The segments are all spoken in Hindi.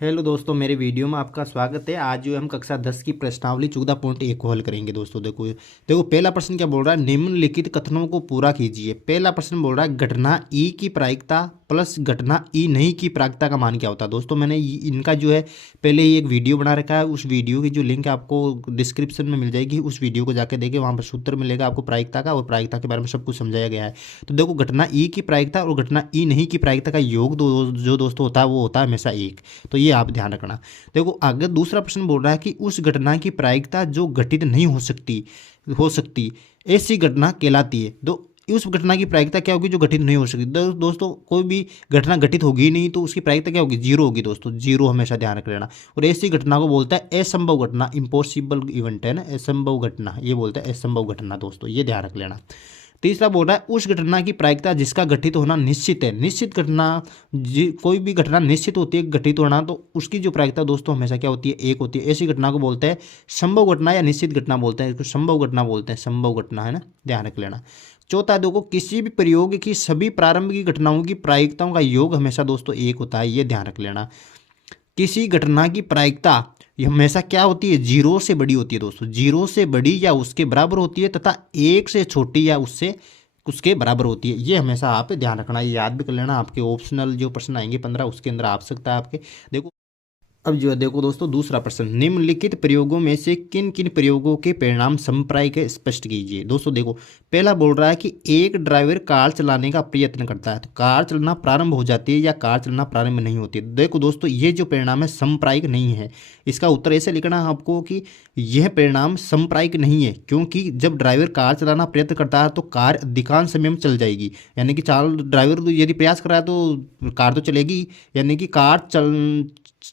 हेलो दोस्तों, मेरे वीडियो में आपका स्वागत है। आज जो हम कक्षा 10 की प्रश्नावली 14.1 को हल करेंगे। दोस्तों देखो देखो पहला प्रश्न क्या बोल रहा है, निम्नलिखित कथनों को पूरा कीजिए। पहला प्रश्न बोल रहा है घटना ई की प्रायिकता प्लस घटना ई नहीं की प्रायिकता का मान क्या होता है। दोस्तों मैंने इनका जो है पहले ही एक वीडियो बना रखा है, उस वीडियो की जो लिंक आपको डिस्क्रिप्शन में मिल जाएगी, उस वीडियो को जाकर देखें, वहाँ पर सूत्र मिलेगा आपको प्रायिकता का, और प्रायिकता के बारे में सब कुछ समझाया गया है। तो देखो घटना ई की प्रायिकता और घटना ई नहीं की प्रायिकता का योग जो दोस्तों होता है वो होता है हमेशा एक। तो ये आप ध्यान रखना। देखो आगे दूसरा प्रश्न बोल रहा है कि उस घटना की प्रायिकता जो घटित नहीं हो सकती ऐसी घटना कहलाती है। तो उस घटना की प्रायिकता क्या होगी जो घटित नहीं हो सकती। दोस्तों कोई भी घटना घटित होगी ही नहीं तो उसकी प्रायिकता क्या होगी, जीरो होगी। दोस्तों जीरो हमेशा ध्यान रख लेना। और ऐसी घटना को बोलता है असंभव घटना, इम्पॉसिबल इवेंट है ना, असंभव घटना, ये बोलता है असंभव घटना। दोस्तों ये ध्यान रख लेना। तीसरा बोल रहा है उस घटना की प्रायिकता जिसका घटित होना निश्चित है। निश्चित घटना, कोई भी घटना निश्चित होती है घटित होना, तो उसकी जो प्रायिकता दोस्तों हमेशा क्या होती है, एक होती है। ऐसी घटना को बोलते हैं संभव घटना या निश्चित घटना बोलते हैं, इसको संभव घटना बोलते हैं, संभव घटना है ना, ध्यान रख लेना। चौथा देखो किसी भी प्रयोग की सभी प्रारंभिक घटनाओं की प्रायिकताओं का योग हमेशा दोस्तों एक होता है, ये ध्यान रख लेना। किसी घटना की प्रायिकता ये हमेशा क्या होती है, जीरो से बड़ी होती है। दोस्तों जीरो से बड़ी या उसके बराबर होती है, तथा एक से छोटी या उससे उसके बराबर होती है। ये हमेशा आप ध्यान रखना, ये याद भी कर लेना। आपके ऑप्शनल जो प्रश्न आएंगे 15 उसके अंदर आ सकता है आपके। देखो अब जो है देखो दोस्तों दूसरा प्रश्न, निम्नलिखित प्रयोगों में से किन किन प्रयोगों के परिणाम समप्रायिक है स्पष्ट कीजिए। दोस्तों देखो पहला बोल रहा है कि एक ड्राइवर कार चलाने का प्रयत्न करता है, तो कार चलना प्रारंभ हो जाती है या कार चलना प्रारंभ नहीं होती है। देखो दोस्तों ये जो परिणाम है समप्रायिक नहीं है। इसका उत्तर ऐसे लिखना है आपको कि यह परिणाम समप्रायिक नहीं है, क्योंकि जब ड्राइवर कार चलाना प्रयत्न करता है तो कार अधिकांश समय में चल जाएगी। यानी कि चाल ड्राइवर यदि प्रयास कर रहा है तो कार तो चलेगी, यानी कि कार चल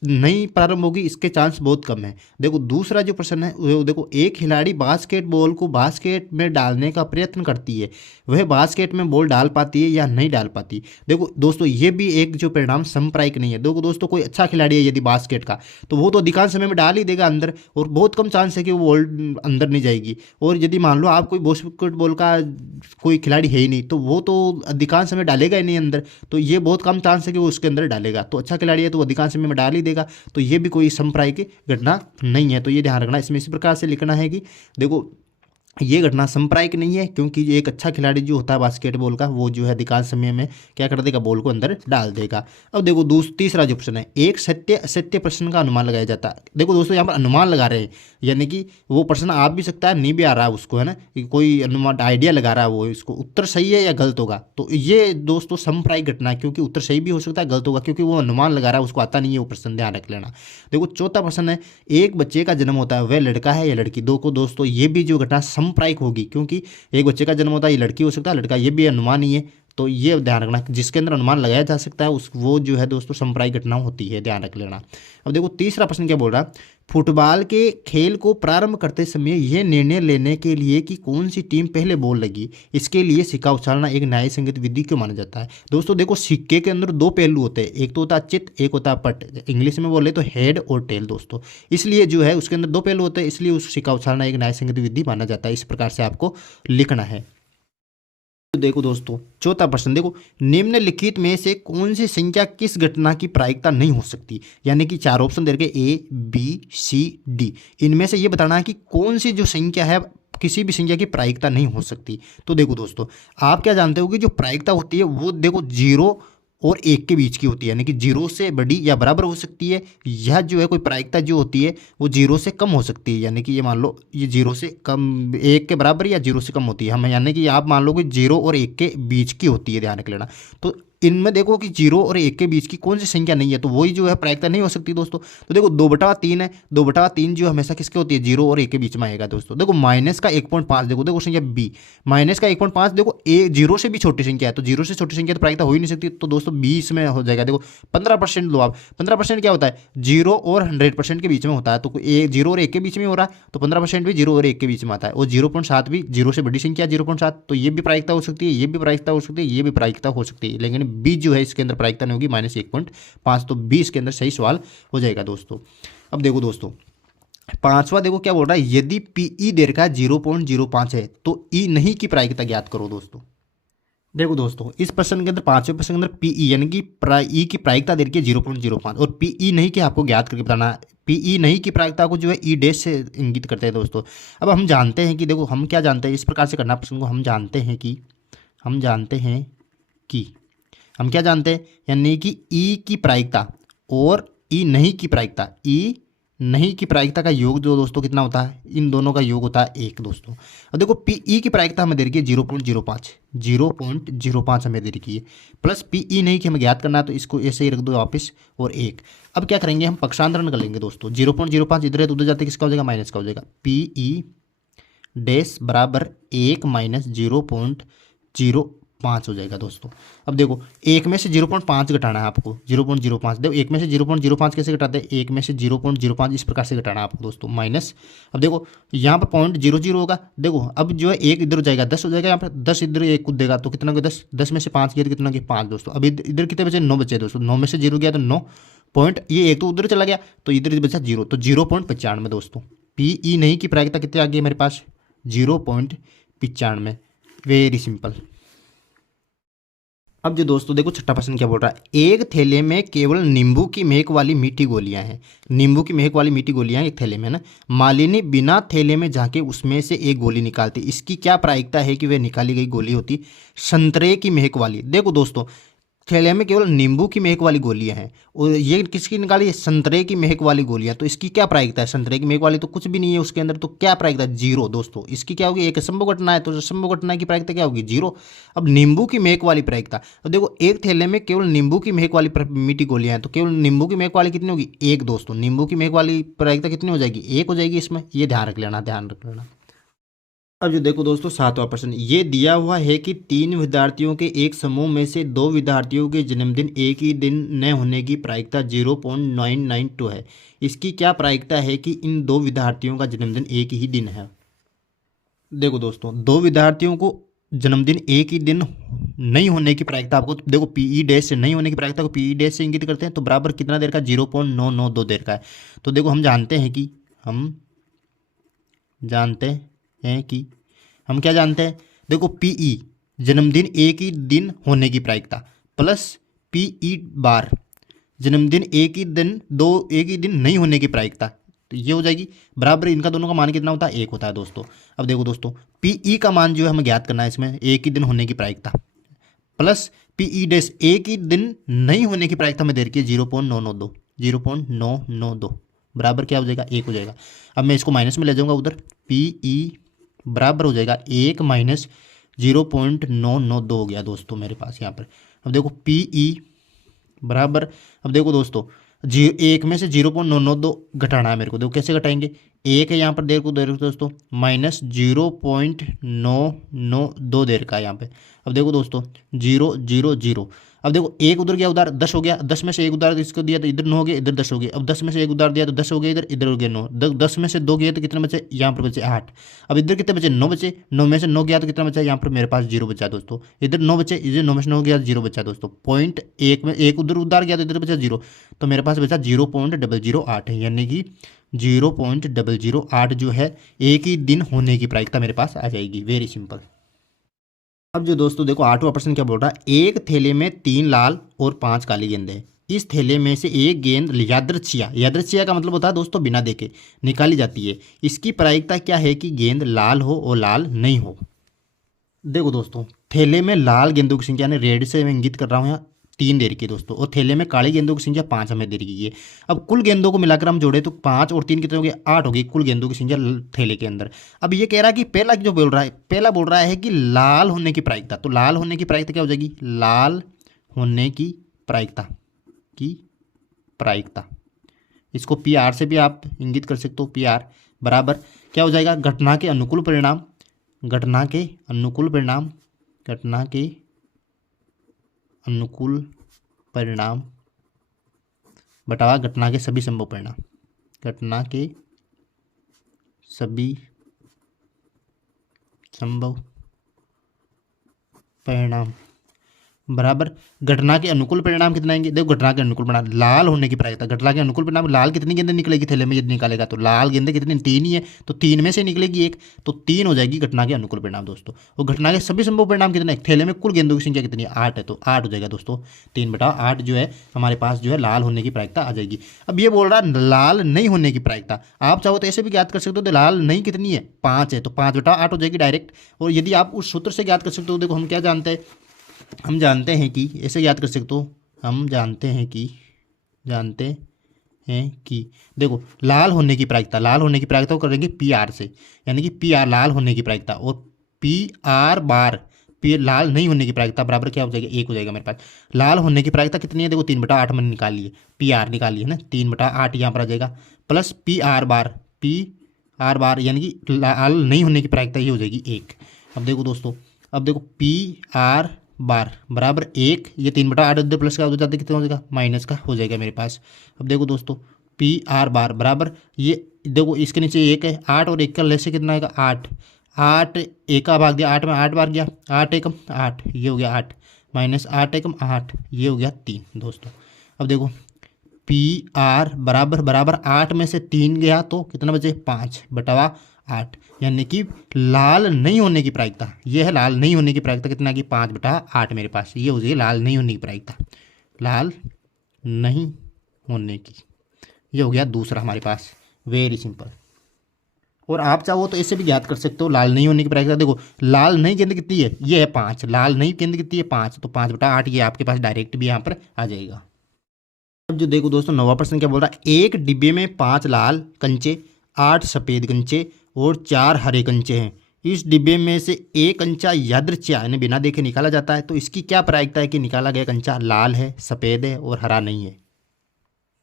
नहीं प्रारंभ होगी, इसके चांस बहुत कम है। देखो दूसरा जो प्रश्न है वो देखो, एक खिलाड़ी बास्केटबॉल को बास्केट में डालने का प्रयत्न करती है, वह बास्केट में बॉल डाल पाती है या नहीं डाल पाती। देखो दोस्तों ये भी एक जो परिणाम समप्रायिक नहीं है। देखो दोस्तों कोई अच्छा खिलाड़ी है यदि बास्केट का, तो वो तो अधिकांश समय में डाल ही देगा अंदर, और बहुत कम चांस है कि वो बॉल अंदर नहीं जाएगी। और यदि मान लो आप कोई बास्केटबॉल का कोई खिलाड़ी है ही नहीं, तो वो तो अधिकांश समय डालेगा ही नहीं अंदर, तो ये बहुत कम चांस है कि वो उसके अंदर डालेगा। तो अच्छा खिलाड़ी है तो वो अधिकांश समय में डाल ही देगा, तो ये भी कोई समप्रायिक घटना नहीं है। तो ये ध्यान रखना, इसमें इसी प्रकार से लिखना है कि देखो ये घटना समप्रायिक नहीं है, क्योंकि एक अच्छा खिलाड़ी जो होता है बास्केटबॉल का वो जो है अधिकांश समय में क्या कर देगा, बॉल को अंदर डाल देगा। अब देखो तीसरा जो प्रश्न है, एक सत्य असत्य प्रश्न का अनुमान लगाया जाता है। देखो दोस्तों यहाँ पर अनुमान लगा रहे हैं, यानी कि वो प्रश्न आ भी सकता है नहीं भी आ रहा है उसको, है ना, कि कोई अनुमान आइडिया लगा रहा है वो, इसको उत्तर सही है या गलत होगा। तो ये दोस्तों समप्रायिक घटना है, क्योंकि उत्तर सही भी हो सकता है गलत होगा, क्योंकि वो अनुमान लगा रहा है, उसको आता नहीं है वो प्रश्न, ध्यान रख लेना। देखो चौथा प्रश्न है, एक बच्चे का जन्म होता है, वह लड़का है या लड़की। दो को दोस्तों ये भी जो घटना समप्रायिक होगी, क्योंकि एक बच्चे का जन्म होता है, ये लड़की हो सकता है लड़का, ये भी अनुमान ही है। तो ये ध्यान रखना जिसके अंदर अनुमान लगाया जा सकता है उस वो जो है दोस्तों समप्रायिक घटना होती है, ध्यान रख लेना। अब देखो तीसरा प्रश्न क्या बोल रहा है, फुटबॉल के खेल को प्रारंभ करते समय यह निर्णय लेने के लिए कि कौन सी टीम पहले बॉल लगी, इसके लिए सिक्का उछालना एक न्याय संगत विधि क्यों माना जाता है। दोस्तों देखो सिक्के के अंदर दो पहलू होते हैं, एक तो होता है चित, एक होता है पट, इंग्लिश में बोले तो हेड और टेल। दोस्तों इसलिए जो है उसके अंदर दो पहलू होते हैं, इसलिए उस सिक्का उछालना एक न्याय संगत विधि माना जाता है। इस प्रकार से आपको लिखना है। तो देखो दोस्तों चौथा प्रश्न देखो, निम्नलिखित में से कौन सी संख्या किस घटना की प्रायिकता नहीं हो सकती। यानी कि चार ऑप्शन दे रखे ए बी सी डी, इनमें से ये बताना है कि कौन सी जो संख्या है किसी भी संख्या की प्रायिकता नहीं हो सकती। तो देखो दोस्तों आप क्या जानते हो कि जो प्रायिकता होती है वो देखो जीरो और एक के बीच की होती है, यानी कि जीरो से बड़ी या बराबर हो सकती है, यह जो है कोई प्रायिकता जो होती है वो जीरो से कम हो सकती है। यानी कि ये मान लो ये जीरो से कम, एक के बराबर या जीरो से कम होती है हम, यानी कि आप मान लो कि जीरो और एक के बीच की होती है, ध्यान रख लेना। तो इनमें देखो कि जीरो और एक के बीच की कौन सी संख्या नहीं है, तो वही जो है प्रायिकता नहीं हो सकती दोस्तों। तो देखो 2/3 है, 2/3 जो हमेशा किसके होती है, जीरो और एक के बीच में आएगा दोस्तों। देखो माइनस का 1.5, देखो देखो संख्या बी, माइनस का 1.5 देखो ए जीरो से भी छोटी संख्या है, तो जीरो से छोटी संख्या तो प्रायिकता हो ही नहीं सकती, तो दोस्तों 20 में हो जाएगा। देखो 15% लो आप, 15% क्या होता है, जीरो और 100% के बीच में होता है, तो ए जीरो और एक के बीच में हो रहा है, तो 15% भी जीरो और एक के बीच में आता है। और 0.7 भी जीरो से बड़ी संख्या 0.7, तो ये भी प्रायिकता हो सकती है, ये भी प्रायिकता हो सकती है, ये भी प्रायिकता हो सकती है, लेकिन बी जो है इसके अंदर प्रायिकता नहीं होगी, -1.5, तो 20 के अंदर सही सवाल हो जाएगा दोस्तों। अब देखो दोस्तों पांचवा देखो क्या बोल रहा है, यदि पीई दे रखा है 0.05 है तो ई नहीं की प्रायिकता ज्ञात करो। दोस्तों देखो दोस्तों, इस प्रश्न के अंदर पांचवें प्रश्न के अंदर पीई यानी कि ई की प्रायिकता दे रखी है 0.05 और पीई नहीं कि आपको ज्ञात करके बताना है। पीई नहीं की प्रायिकता को जो है ई डैश से इंगित करते हैं दोस्तों। अब हम जानते हैं कि देखो, हम क्या जानते हैं, इस प्रकार से करना प्रश्न को। हम जानते हैं कि कि हम क्या जानते हैं, यानी कि ई की प्रायिकता और ई नहीं की प्रायिकता, ई नहीं की प्रायिकता का योग जो दोस्तों कितना होता है, इन दोनों का योग होता है 1 दोस्तों। अब देखो, पीई की प्रायिकता हमें दे रखी है 0.05 हमें दे रखी है, प्लस पीई नहीं की हमें ज्ञात करना है, तो इसको ऐसे ही रख दो वापस और 1। अब क्या करेंगे, हम पक्षांतरण कर लेंगे दोस्तों। 0.05 इधर है तो उधर जाते किसका हो जाएगा, माइनस का हो जाएगा। पीई डैश बराबर 1 माइनस 0.05 हो जाएगा दोस्तों। अब देखो, 1 में से 0.5 घटाना है आपको, 0.05। देखो 1 में से 0.05 कैसे घटाते हैं, 1 में से 0.05 इस प्रकार से घटाना है आपको दोस्तों, माइनस। अब देखो यहाँ पर 0.00 होगा। देखो अब जो है 1 इधर हो जाएगा, 10 हो जाएगा, यहाँ पर 10 इधर 1 कूद देगा तो कितना हो गया 10। 10 में से 5 गया तो कितना हो गया 5 दोस्तों। अब इधर कितने बचे, 9 बचे दोस्तों। 9 में से 0 गया तो 9 पॉइंट, ये 1 तो उधर चला गया तो इधर बचा 0, तो 0.95 दोस्तों। पीई नहीं की प्रायिकता कितनी आ गई हमारे पास, 0.95। Very simple. अब जो दोस्तों देखो, छठा प्रश्न क्या बोल रहा है, एक थैले में केवल नींबू की महक वाली मीठी गोलियां हैं। नींबू की महक वाली मीठी गोलियां एक थैले में ना, मालिनी बिना थैले में झांके उसमें से एक गोली निकालती, इसकी क्या प्रायिकता है कि वह निकाली गई गोली होती संतरे की महक वाली। देखो दोस्तों, थैले में केवल नींबू की महक वाली गोलियां हैं और ये किसकी निकाली है, संतरे की महक वाली गोलियां, तो इसकी क्या प्रायिकता है, संतरे की महक वाली तो कुछ भी नहीं है उसके अंदर, तो क्या प्रायिकता है, 0 दोस्तों। इसकी क्या होगी, एक असंभव घटना है तो असंभव घटना की प्रायिकता क्या होगी, 0। अब नींबू की महक वाली प्रायिकता, अब देखो एक थैले में केवल नींबू की महक वाली मीठी गोलियां हैं, तो केवल नींबू की महक वाली कितनी होगी, 1 दोस्तों। नींबू की महक वाली प्रायिकता कितनी हो जाएगी, 1 हो जाएगी इसमें, ये ध्यान रख लेना, ध्यान रख लेना। अब जो देखो दोस्तों, सातवां प्रश्न ये दिया हुआ है कि 3 विद्यार्थियों के एक समूह में से 2 विद्यार्थियों के जन्मदिन एक ही दिन न होने की प्रायिकता 0.992 है। इसकी क्या प्रायिकता है कि इन 2 विद्यार्थियों का जन्मदिन एक ही दिन है। देखो दोस्तों, 2 विद्यार्थियों को जन्मदिन एक ही दिन नहीं होने की प्रायिकता आपको देखो, पीई डैश से नहीं होने की प्रायिकता को पीई डैश से इंगित करते हैं, तो बराबर कितना देर का, 0.992 देर का है। तो देखो हम जानते हैं कि हम क्या जानते हैं, देखो पीई जन्मदिन एक ही दिन होने की प्रायिकता प्लस पीई बार जन्मदिन एक ही दिन नहीं होने की प्रायिकता, तो ये हो जाएगी बराबर, इनका दोनों का मान कितना होता है, 1 होता है दोस्तों। अब देखो दोस्तों, पीई का मान जो है हमें ज्ञात करना है, इसमें एक ही दिन होने की प्रायिकता प्लस पीई डैश एक ही दिन नहीं होने की प्रायिकता में दे रखी है 0.992 बराबर क्या हो जाएगा, 1 हो जाएगा। अब मैं इसको माइनस में ले जाऊंगा उधर, पीई बराबर हो जाएगा 1 माइनस 0.992 हो गया दोस्तों मेरे पास यहाँ पर। अब देखो पीई बराबर, अब देखो दोस्तों, 1 में से 0.992 घटाना है मेरे को, देखो कैसे घटाएंगे, 1 है यहाँ पर देर को दोस्तों, माइनस 0.992 देर का यहाँ पे। अब देखो दोस्तों 0 0 0, अब देखो 1 उधर गया, उधर 10 हो गया, 10 में से 1 उधार इसको दिया तो इधर 9 हो गया, इधर 10 हो गया। अब 10 में से 1 उधार दिया तो 10 हो गया, इधर इधर हो गया 9। 10 में से 2 गए तो कितने बचे, यहाँ पर बचे 8। अब इधर कितने बचे, 9 बचे। 9 में से 9 गया तो कितना बचा, यहाँ पर मेरे पास 0 बचा दोस्तों। इधर 9 बचे, इधर 9 में से 9 गया 0 बचा दोस्तों। पॉइंट 1 में 1 उधर उधार गया तो इधर बचा 0, तो मेरे पास बचा 0.008 है, यानी कि 0.008 जो है एक ही दिन होने की प्रायिकता मेरे पास आ जाएगी। Very simple. अब जो दोस्तों देखो, 8वां प्रश्न क्या बोल रहा है, एक थैले में 3 लाल और 5 काली गेंद है, इस थैले में से एक गेंद यादृच्छिया का मतलब होता है दोस्तों बिना देखे निकाली जाती है, इसकी प्रायिकता क्या है कि गेंद लाल हो और लाल नहीं हो। देखो दोस्तों, थैले में लाल गेंदों की संख्या, यानी रेड से मैं इंगित कर रहा हूँ यहाँ, 3 दे रखी है दोस्तों, और थैले में काली गेंदों की संख्या 5 हमें दे रखी है। अब कुल गेंदों को मिलाकर हम जोड़े तो 5 और 3 कितने हो गए, 8 हो गई कुल गेंदों की संख्या थैले के अंदर। अब ये कह रहा है कि पहला बोल रहा है कि लाल होने की प्रायिकता, तो लाल होने की प्रायिकता क्या हो जाएगी, लाल होने की प्रायिकता इसको पी आर से भी आप इंगित कर सकते हो, पी आर बराबर क्या हो जाएगा, घटना के अनुकूल परिणाम बटावा घटना के सभी संभव परिणाम। बराबर घटना के अनुकूल परिणाम कितना आएंगे। देखो घटना के अनुकूल परिणाम लाल होने की प्रायिकता, घटना के अनुकूल परिणाम लाल कितनी गेंदें निकलेगी थैले में यदि निकालेगा तो लाल गेंदें कितनी, 3 ही है, तो 3 में से निकलेगी एक, तो 3 हो जाएगी घटना के अनुकूल परिणाम दोस्तों। और घटना के सभी संभव परिणाम कितने हैं, थैले में कुल गेंदों की संख्या कितनी है, 8 है, तो 8 हो जाएगा दोस्तों। 3/8 जो है हमारे पास जो है लाल होने की प्रायिकता आ जाएगी। अब ये बोल रहा है लाल नहीं होने की प्रायिकता, आप चाहो तो ऐसे भी ज्ञात कर सकते हो, तो लाल नहीं कितनी है, 5 है, तो 5/8 हो जाएगी डायरेक्ट। और यदि आप उस सूत्र से ज्ञात कर सकते हो, देखो हम क्या जानते हैं, हम जानते हैं कि ऐसे याद कर सकते हो, हम जानते हैं कि देखो लाल होने की प्रायिकता को करेंगे पी आर से, यानी कि पी आर लाल होने की प्रायिकता और पी आर बार पी लाल नहीं होने की प्रायिकता बराबर क्या हो जाएगा, 1 हो जाएगा मेरे पास। लाल होने की प्रायिकता कितनी है, देखो 3/8 मैंने निकाल लिए, पी आर निकाली है ना, 3/8 यहाँ पर आ जाएगा, प्लस पी आर बार यानी कि लाल नहीं होने की प्रायिकता ये हो जाएगी 1। अब देखो दोस्तों, अब देखो पी आर बार बराबर 1, ये 3/8 प्लस का हो जाता है कितना हो जाएगा, माइनस का हो जाएगा मेरे पास। अब देखो दोस्तों पी आर बार बराबर ये देखो इसके नीचे 1 है, 8 और 1 का लेस से कितना आएगा 8, 8 1 का भाग दिया 8 में, 8 बार गया, 8 एकम 8 ये हो गया 8, माइनस 8 एकम 8 ये हो गया 3 दोस्तों। अब देखो पी आर बराबर 8 में से 3 गया तो कितना बचे 5/8, यानी कि लाल नहीं होने की प्रायिकता, ये है लाल नहीं होने की प्रायिकता कितना की 5/8 मेरे पास, ये हो जाएगी लाल नहीं होने की प्रायिकता, लाल नहीं होने की, ये हो गया दूसरा हमारे पास, वेरी सिंपल। और आप चाहो तो ऐसे भी ज्ञात कर सकते हो लाल नहीं होने की प्रायिकता, देखो लाल नहीं गेंद कितनी है, ये है 5, लाल नहीं गेंद कितनी है 5, तो 5/8 ये आपके पास डायरेक्ट भी यहाँ पर आ जाएगा। अब जो देखो दोस्तों 9वां प्रश्न क्या बोल रहा है, एक डिब्बे में 5 लाल कंचे, 8 सफ़ेद कंचे और 4 हरे कंचे हैं। इस डिब्बे में से एक कंचा यादृच्छिक यानी बिना देखे निकाला जाता है, तो इसकी क्या प्रायिकता है कि निकाला गया कंचा लाल है, सफ़ेद है और हरा नहीं है।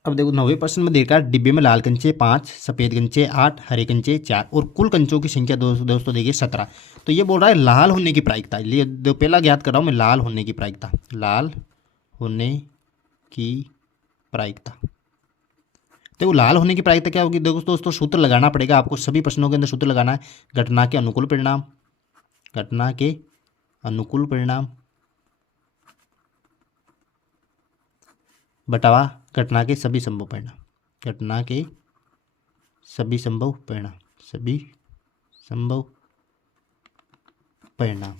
अब देखो 9वें प्रश्न में देखा डिब्बे में लाल कंचे 5, सफ़ेद कंचे 8, हरे कंचे 4 और कुल कंचों की संख्या दोस्तों देखिए 17। तो ये बोल रहा है लाल होने की प्रायिकता, ये पहला ज्ञात कर रहा हूँ मैं, लाल होने की प्रायिकता, लाल होने की प्रायिकता। देखो लाल होने की प्रायिकता क्या होगी, देखो दोस्तों सूत्र लगाना पड़ेगा आपको, सभी प्रश्नों के अंदर सूत्र लगाना है, घटना के अनुकूल परिणाम, घटना के अनुकूल परिणाम बटावा घटना के सभी संभव परिणाम, घटना के सभी संभव परिणाम, सभी संभव परिणाम।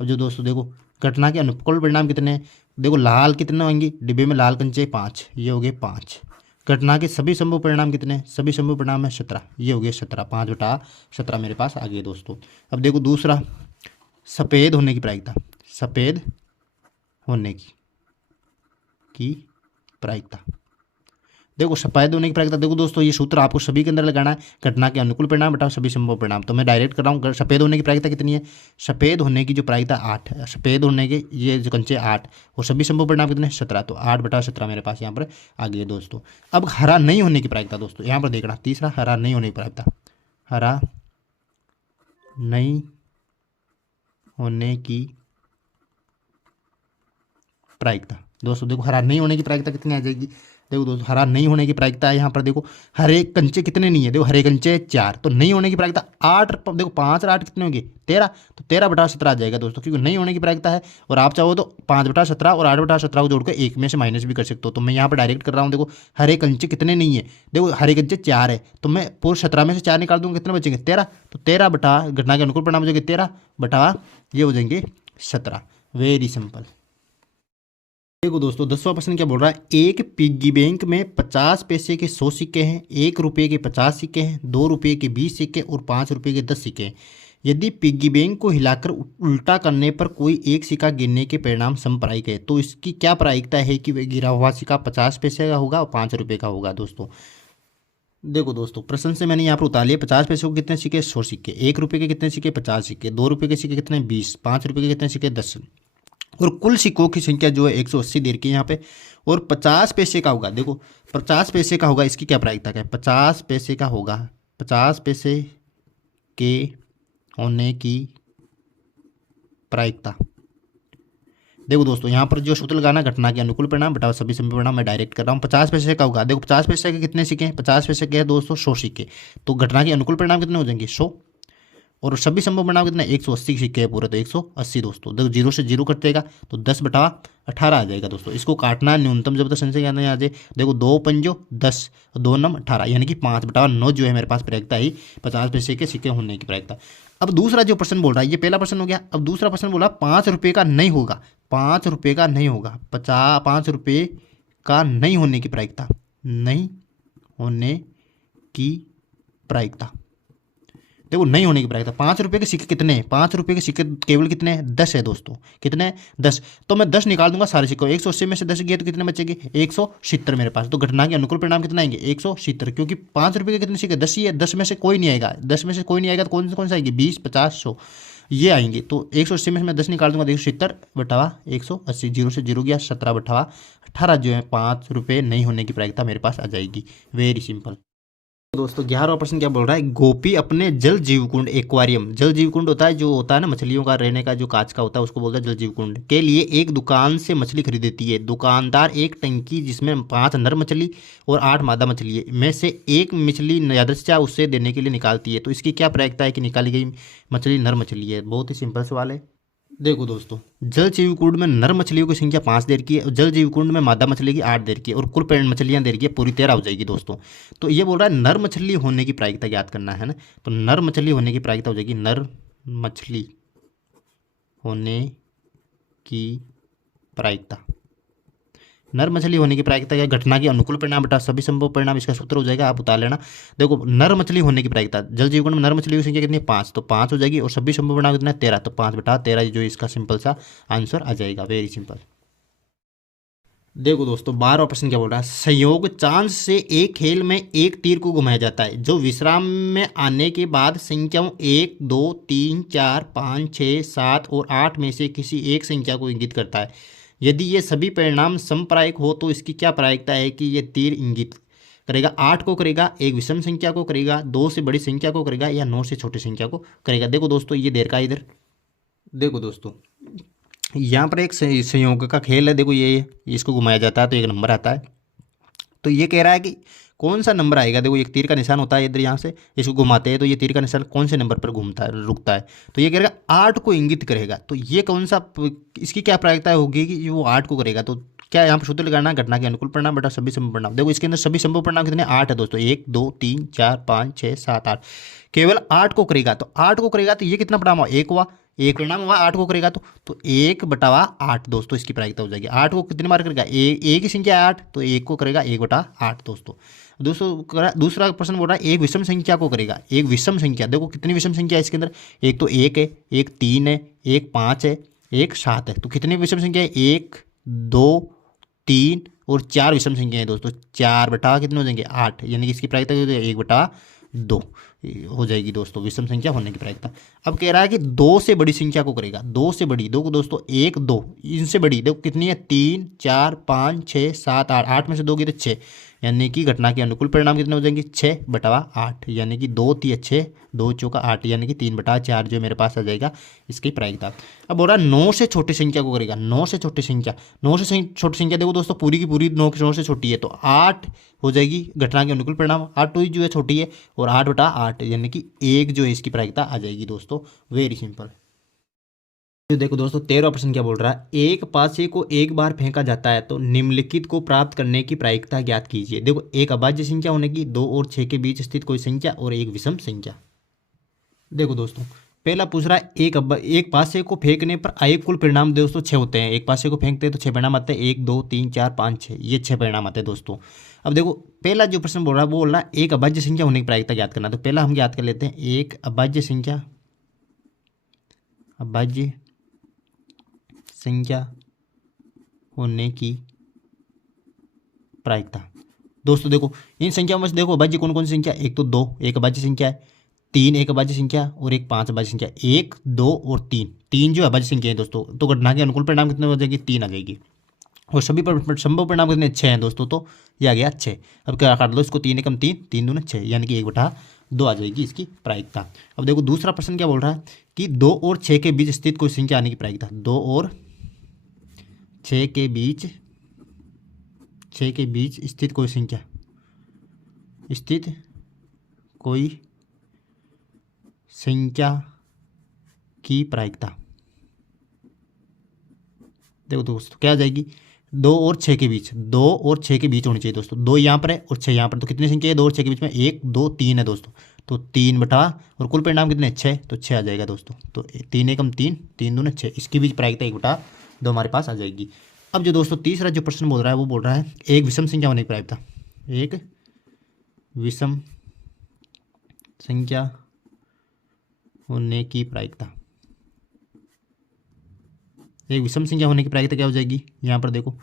अब जो दोस्तों देखो घटना के अनुकूल परिणाम कितने हैं, देखो लाल कितने होंगे, डिब्बे में लाल कंचे 5, ये हो गए 5। घटना के सभी संभव परिणाम कितने हैं, सभी संभव परिणाम है 17, ये हो गए 17, 5/17 मेरे पास आ गए दोस्तों। अब देखो दूसरा सफ़ेद होने की प्रायिकता, सफ़ेद होने की प्रायिकता, देखो सफ़ेद होने की प्रायिकता, देखो दोस्तों ये सूत्र आपको सभी के अंदर लगाना है, घटना के अनुकूल परिणाम बटा सभी संभव परिणाम। तो मैं डायरेक्ट कर रहा हूँ, सफ़ेद होने की प्रायिकता कितनी है, सफ़ेद होने की जो प्रायिकता 8 है, सफ़ेद होने के ये जो कंचे 8 और सभी संभव परिणाम कितने 17, तो 8/17 मेरे पास यहाँ पर आ गए दोस्तों। अब हरा नहीं होने की प्रायिकता दोस्तों यहाँ पर देखना, तीसरा हरा नहीं होने की प्रायिकता, हरा नहीं होने की प्रायिकता दोस्तों, देखो हरा नहीं होने की प्रायिकता कितनी आ जाएगी, देखो दोस्तों हरा नहीं होने की प्रायिकता है यहाँ पर, देखो हरे कंचे कितने नहीं है, देखो हरे कंचे 4, तो नहीं होने की प्रायिकता 8, देखो 5 और 8 कितने होंगे 13, तो 13/17 आ जाएगा दोस्तों, क्योंकि नहीं होने की प्रायिकता है। और आप चाहो तो 5/17 और 8/17 को जोड़कर एक में से माइनस भी कर सकते हो, तो मैं यहाँ पर डायरेक्ट कर रहा हूँ, देखो हरे कंचे कितने नहीं है, देखो हरे कंचे 4 है, तो मैं पूरे 17 में से 4 निकाल दूँगा, कितने बचेंगे 13, तो 13 बटा घटना के अनुकूल परिणाम हो जाएंगे 13 बटा ये हो जाएंगे 17, वेरी सिंपल। देखो दोस्तों 10वां प्रश्न क्या बोल रहा है, एक पिग्गी बैंक में 50 पैसे के 100 सिक्के हैं, 1 रुपये के 50 सिक्के हैं, 2 रुपये के 20 सिक्के और 5 रुपये के 10 सिक्के हैं। यदि पिग्गी बैंक को हिलाकर उल्टा करने पर कोई एक सिक्का गिरने के परिणाम समप्रायिक है, तो इसकी क्या प्रायिकता है कि वह गिरा हुआ सिक्का 50 पैसे का होगा और 5 रुपये का होगा दोस्तों। देखो दोस्तों प्रश्न से मैंने यहाँ पर उतार लिया, 50 पैसे को कितने सिक्के 100 सिक्के, 1 रुपये के कितने सिक्के 50 सिक्के, 2 रुपये के सिक्के कितने 20, 5 रुपये के कितने सिक्के 10 और कुल सिक्कों की संख्या जो है 180 दे रखी है यहाँ पे। और 50 पैसे का होगा, देखो 50 पैसे का होगा, इसकी क्या प्रायिकता है, 50 पैसे का होगा, 50 पैसे के होने की प्रायिकता। देखो दोस्तों यहाँ पर जो सूत्र लगाना घटना के अनुकूल परिणाम बटा सभी संभव परिणाम मैं डायरेक्ट कर रहा हूँ। 50 पैसे का होगा, देखो 50 पैसे के कितने सिक्के हैं, 50 पैसे के हैं दोस्तों 100 सिक्के, तो घटना के अनुकूल परिणाम कितने हो जाएंगे 100। और सभी संभव परिणाम कितना 180 सिक्के हैं पूरे, तो 180 दोस्तों। देखो 0 से 0 कट जाएगा तो 10/18 आ जाएगा दोस्तों। इसको काटना न्यूनतम जब तक संख्या ज्ञात नहीं आ जाए। देखो 2 पंजो 10, 2 नम 18, यानी कि 5/9 जो है मेरे पास प्रायिकता ही 50 पैसे के सिक्के होने की प्रायिकता। अब दूसरा जो प्रश्न बोल रहा है, ये पहला प्रश्न हो गया। अब दूसरा प्रश्न बोला 5 रुपये का नहीं होगा, 5 रुपये का नहीं होगा, 5 रुपये का नहीं होने की प्रायिकता, नहीं होने की प्रायिकता। देखो नहीं होने की प्रायिकता, 5 रुपये के सिक्के कितने हैं, 5 रुपये के सिक्के केवल कितने हैं, 10 है दोस्तों। कितने हैं, 10। तो मैं 10 निकाल दूंगा सारे सिक्कों, 180 में से 10 गए तो कितने बचेंगे, 170 मेरे पास। तो घटना के अनुकूल परिणाम कितना आएंगे, 170, क्योंकि 5 रुपये के कितने सिक्के, 10 ही है, 10 में से कोई नहीं आएगा, 10 में से कोई नहीं आएगा तो कौन सा आएंगे, 20, 50, 100 ये आएंगे। तो 180 में से मैं 10 निकाल दूंगा, 170/180, 0 से 0 गया, 17/18 जो है 5 रुपये नहीं होने की प्रायिकता मेरे पास आ जाएगी। Very simple. दोस्तों 11वां प्रश्न क्या बोल रहा है, गोपी अपने जल जीव कुंड एक्वारियम, जल जीव कुंड होता है जो होता है ना मछलियों का रहने का, जो कांच का होता है उसको बोलता है जल जीव कुंड, के लिए एक दुकान से मछली खरीदती है। दुकानदार एक टंकी जिसमें 5 नर मछली और 8 मादा मछली में से एक मछली यादृच्छा उससे देने के लिए निकालती है। तो इसकी क्या प्रायिकता है कि निकाली गई मछली नर मछली है। बहुत ही सिंपल सवाल है। देखो दोस्तों जल जीव कुंड में नर मछलियों की संख्या 5 देर की है, जल जीव कुंड में मादा मछली की 8 देर की है, और कुल मछलियां देर की है, पूरी 13 हो जाएगी दोस्तों। तो ये बोल रहा है नर मछली होने की प्रायिकता ज्ञात करना है ना। तो नर मछली होने की प्रायिकता हो जाएगी, नर मछली होने की प्रायिकता, नर मछली होने की प्रायिकता क्या, घटना के अनुकूल परिणाम बटा सभी संभव परिणाम, इसका सूत्र हो जाएगा, आप उतार लेना। देखो नर मछली होने की प्रायिकता, जल जीव कुंड में नर मछली की संख्या कितनी है, 5, तो 5 हो जाएगी, और सभी संभव परिणाम कितना है, 13, तो 5/13 जो इसका सिंपल सा आंसर आ जाएगा। Very simple. देखो दोस्तों 12वां प्रश्न क्या बोल रहा है, संयोग चांद से एक खेल में एक तीर को घुमाया जाता है जो विश्राम में आने के बाद संख्याओं 1, 2, 3, 4, 5, 6, 7 और 8 में से किसी एक संख्या को इंगित करता है। यदि ये सभी परिणाम समप्रायिक हो तो इसकी क्या प्रायिकता है कि ये तीर इंगित करेगा, 8 को करेगा, एक विषम संख्या को करेगा, 2 से बड़ी संख्या को करेगा, या 9 से छोटी संख्या को करेगा। देखो दोस्तों ये देर का इधर, देखो दोस्तों यहाँ पर एक संयोग का खेल है। देखो ये इसको घुमाया जाता है तो एक नंबर आता है। तो ये कह रहा है कि कौन सा नंबर आएगा, देखो एक तीर का निशान होता है इधर, यहाँ से इसको घुमाते हैं तो ये तीर का निशान कौन से नंबर पर घूमता है, रुकता है। तो ये कहेगा 8 को इंगित करेगा। तो ये कौन सा, इसकी क्या प्रायिकता होगी कि वो 8 को करेगा। तो क्या यहाँ पर सूत्र लगाना, घटना के अनुकूल परिणाम बटा सभी संभव परिणाम। देखो इसके अंदर सभी संभव परिणाम कितने, 8 है दोस्तों, 1, 2, 3, 4, 5, 6, 7, 8, केवल 8 को करेगा। तो 8 को करेगा तो ये कितना परिणाम हुआ, 1 हुआ, एक परिणाम हुआ 8 को करेगा तो 1/8 दोस्तों इसकी प्रायिकता हो जाएगी। 8 को कितनी बार करेगा, एक ही संख्या है 8, तो 1 को करेगा 1/8 दोस्तों। दूसरा प्रश्न बोल रहा है एक विषम संख्या को करेगा, एक विषम संख्या। देखो कितनी विषम संख्या है इसके अंदर, एक तो 1 है, एक 3 है, एक 5 है, एक 7 है। तो कितनी विषम संख्या है, 1, 2, 3 और 4 विषम संख्या है दोस्तों। 4 कितने हो जाएंगे, 8, यानी कि इसकी प्रायिकता 1/2 हो जाएगी दोस्तों, विषम संख्या होने की प्रायिकता। अब कह रहा है कि 2 से बड़ी संख्या को करेगा, 2 से बड़ी, देखो दोस्तों 1, 2, इनसे बड़ी देखो कितनी है, 3, 4, 5, 6, 7, 8, 8 में से 2 गए तो 6, यानी कि घटना के अनुकूल परिणाम कितने हो जाएंगे, 6/8, यानी कि 2 3 6, 2 चौका 8, यानी कि 3/4 जो मेरे पास आ जाएगा इसकी प्रायिकता। अब बोल रहा है 9 से छोटी संख्या को करेगा, 9 से छोटी संख्या, 9 से छोटी संख्या देखो दोस्तों पूरी की पूरी 9 से छोटी है, तो 8 हो जाएगी घटना के अनुकूल परिणाम, 8 जो है छोटी है, और 8/8 यानी कि 1 जो है इसकी प्रायिकता आ जाएगी दोस्तों। Very simple. देखो दोस्तों 13वां प्रश्न क्या बोल रहा है, एक पासे को एक बार फेंका जाता है तो निम्नलिखित को प्राप्त करने की प्रायिकता ज्ञात कीजिए। देखो एक अभाज्य संख्या होने की, 2 और 6 के बीच स्थित कोई संख्या, और एक विषम संख्या। देखो दोस्तों पहला पूछ रहा है एक पासे को फेंकने पर आए कुल परिणाम दोस्तों 6 होते हैं। एक पासे को फेंकते हैं तो 6 परिणाम आते हैं, 1, 2, 3, 4, 5, 6, ये 6 परिणाम आते हैं दोस्तों। अब देखो पहला जो प्रश्न बोल रहा है वो बोल रहा है एक अभाज्य संख्या होने की प्रायिकता ज्ञात करना। तो पहला हम ज्ञात कर लेते हैं, एक अभाज्य संख्या, अभाज्य संख्या होने की प्रायिकता। दोस्तों देखो इन संख्याओं में से देखो अभाज्य कौन कौन सी संख्या, एक तो 2 एक अभाज्य संख्या है, 3 एक अभाज्य संख्या, और एक 5 अभाज्य संख्या। 1, 2 और 3 जो अभाज्य संख्या है दोस्तों। तो घटना के अनुकूल परिणाम कितने हो जाएगी, 3 आ जाएगी, और सभी पर संभव परिणाम कितने, 6 हैं दोस्तों। तो ये आ गया 6। अब क्या काट लो इसको, 3 एकम 3, 3 दूनी 6, यानी कि 1/2 आ जाएगी इसकी प्रायिकता। अब देखो दूसरा प्रश्न क्या बोल रहा है कि 2 और 6 के बीच स्थित कोई संख्या आने की प्रायिकता। 2 और 6 के बीच स्थित कोई संख्या, स्थित कोई संख्या की प्रायिकता। देखो दोस्तों क्या आ जाएगी, 2 और 6 के बीच, 2 और 6 के बीच होनी चाहिए दोस्तों। 2 यहाँ पर है और 6 यहाँ पर, तो कितनी संख्या है 2 और 6 के बीच में, 1 2 3 है दोस्तों। तो 3 बटा, और कुल परिणाम कितने 6, तो 6 आ जाएगा दोस्तों। तो 3 एकम 3, 3 दूने 6, इसकी बीच प्रायिकता 1 बटा 2 हमारे पास आ जाएगी। अब जो दोस्तों तीसरा जो प्रश्न बोल रहा है वो बोल रहा है एक विषम संख्या होने की प्रायिकता, एक विषम संख्या होने की प्रायिकता। एक विषम संख्या होने की प्रायिकता क्या हो जाएगी, यहाँ पर देखो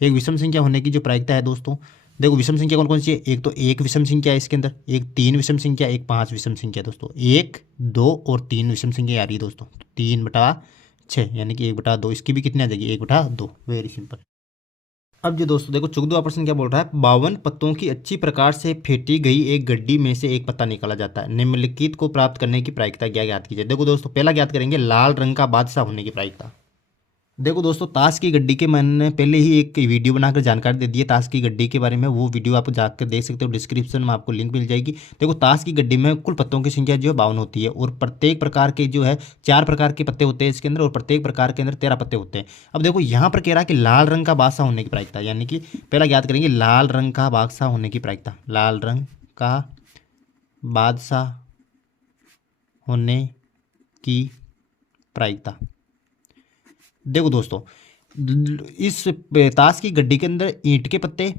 एक विषम संख्या होने की जो प्रायिकता है दोस्तों, देखो विषम संख्या कौन कौन सी है, एक तो एक विषम संख्या है इसके अंदर, एक 3 विषम संख्या, एक 5 विषम संख्या दोस्तों, 1 2 और 3 विषम संख्या आ रही है दोस्तों। 3 बटा 6 यानी कि 1 बटा 2, इसकी भी कितनी आ जाएगी 1 बटा 2, वेरी सिंपल। अब जो दोस्तों देखो 14वां प्रश्न क्या बोल रहा है, 52 पत्तों की अच्छी प्रकार से फेंटी गई एक गड्डी में से एक पत्ता निकाला जाता है, निम्नलिखित को प्राप्त करने की प्रायिकता क्या ज्ञात कीजिए। देखो दोस्तों पहला ज्ञात करेंगे लाल रंग का बादशाह होने की प्रायिकता। देखो दोस्तों ताश की गड्डी के मैंने पहले ही एक वीडियो बनाकर जानकारी दे दी है ताश की गड्डी के बारे में, वो वीडियो आप जाकर देख सकते हो, डिस्क्रिप्शन में आपको लिंक मिल जाएगी। देखो ताश की गड्डी में कुल पत्तों की संख्या जो है 52 होती है, और प्रत्येक प्रकार के जो है 4 प्रकार के पत्ते होते हैं इसके अंदर, और प्रत्येक प्रकार के अंदर 13 पत्ते होते हैं। अब देखो यहाँ पर कह रहा है कि लाल रंग का बादशाह होने की प्रायिकता, यानी कि पहला ज्ञात करेंगे लाल रंग का बादशाह होने की प्रायिकता, लाल रंग का बादशाह होने की प्रायिकता। देखो दोस्तों इस ताश की गड्डी के अंदर ईंट के पत्ते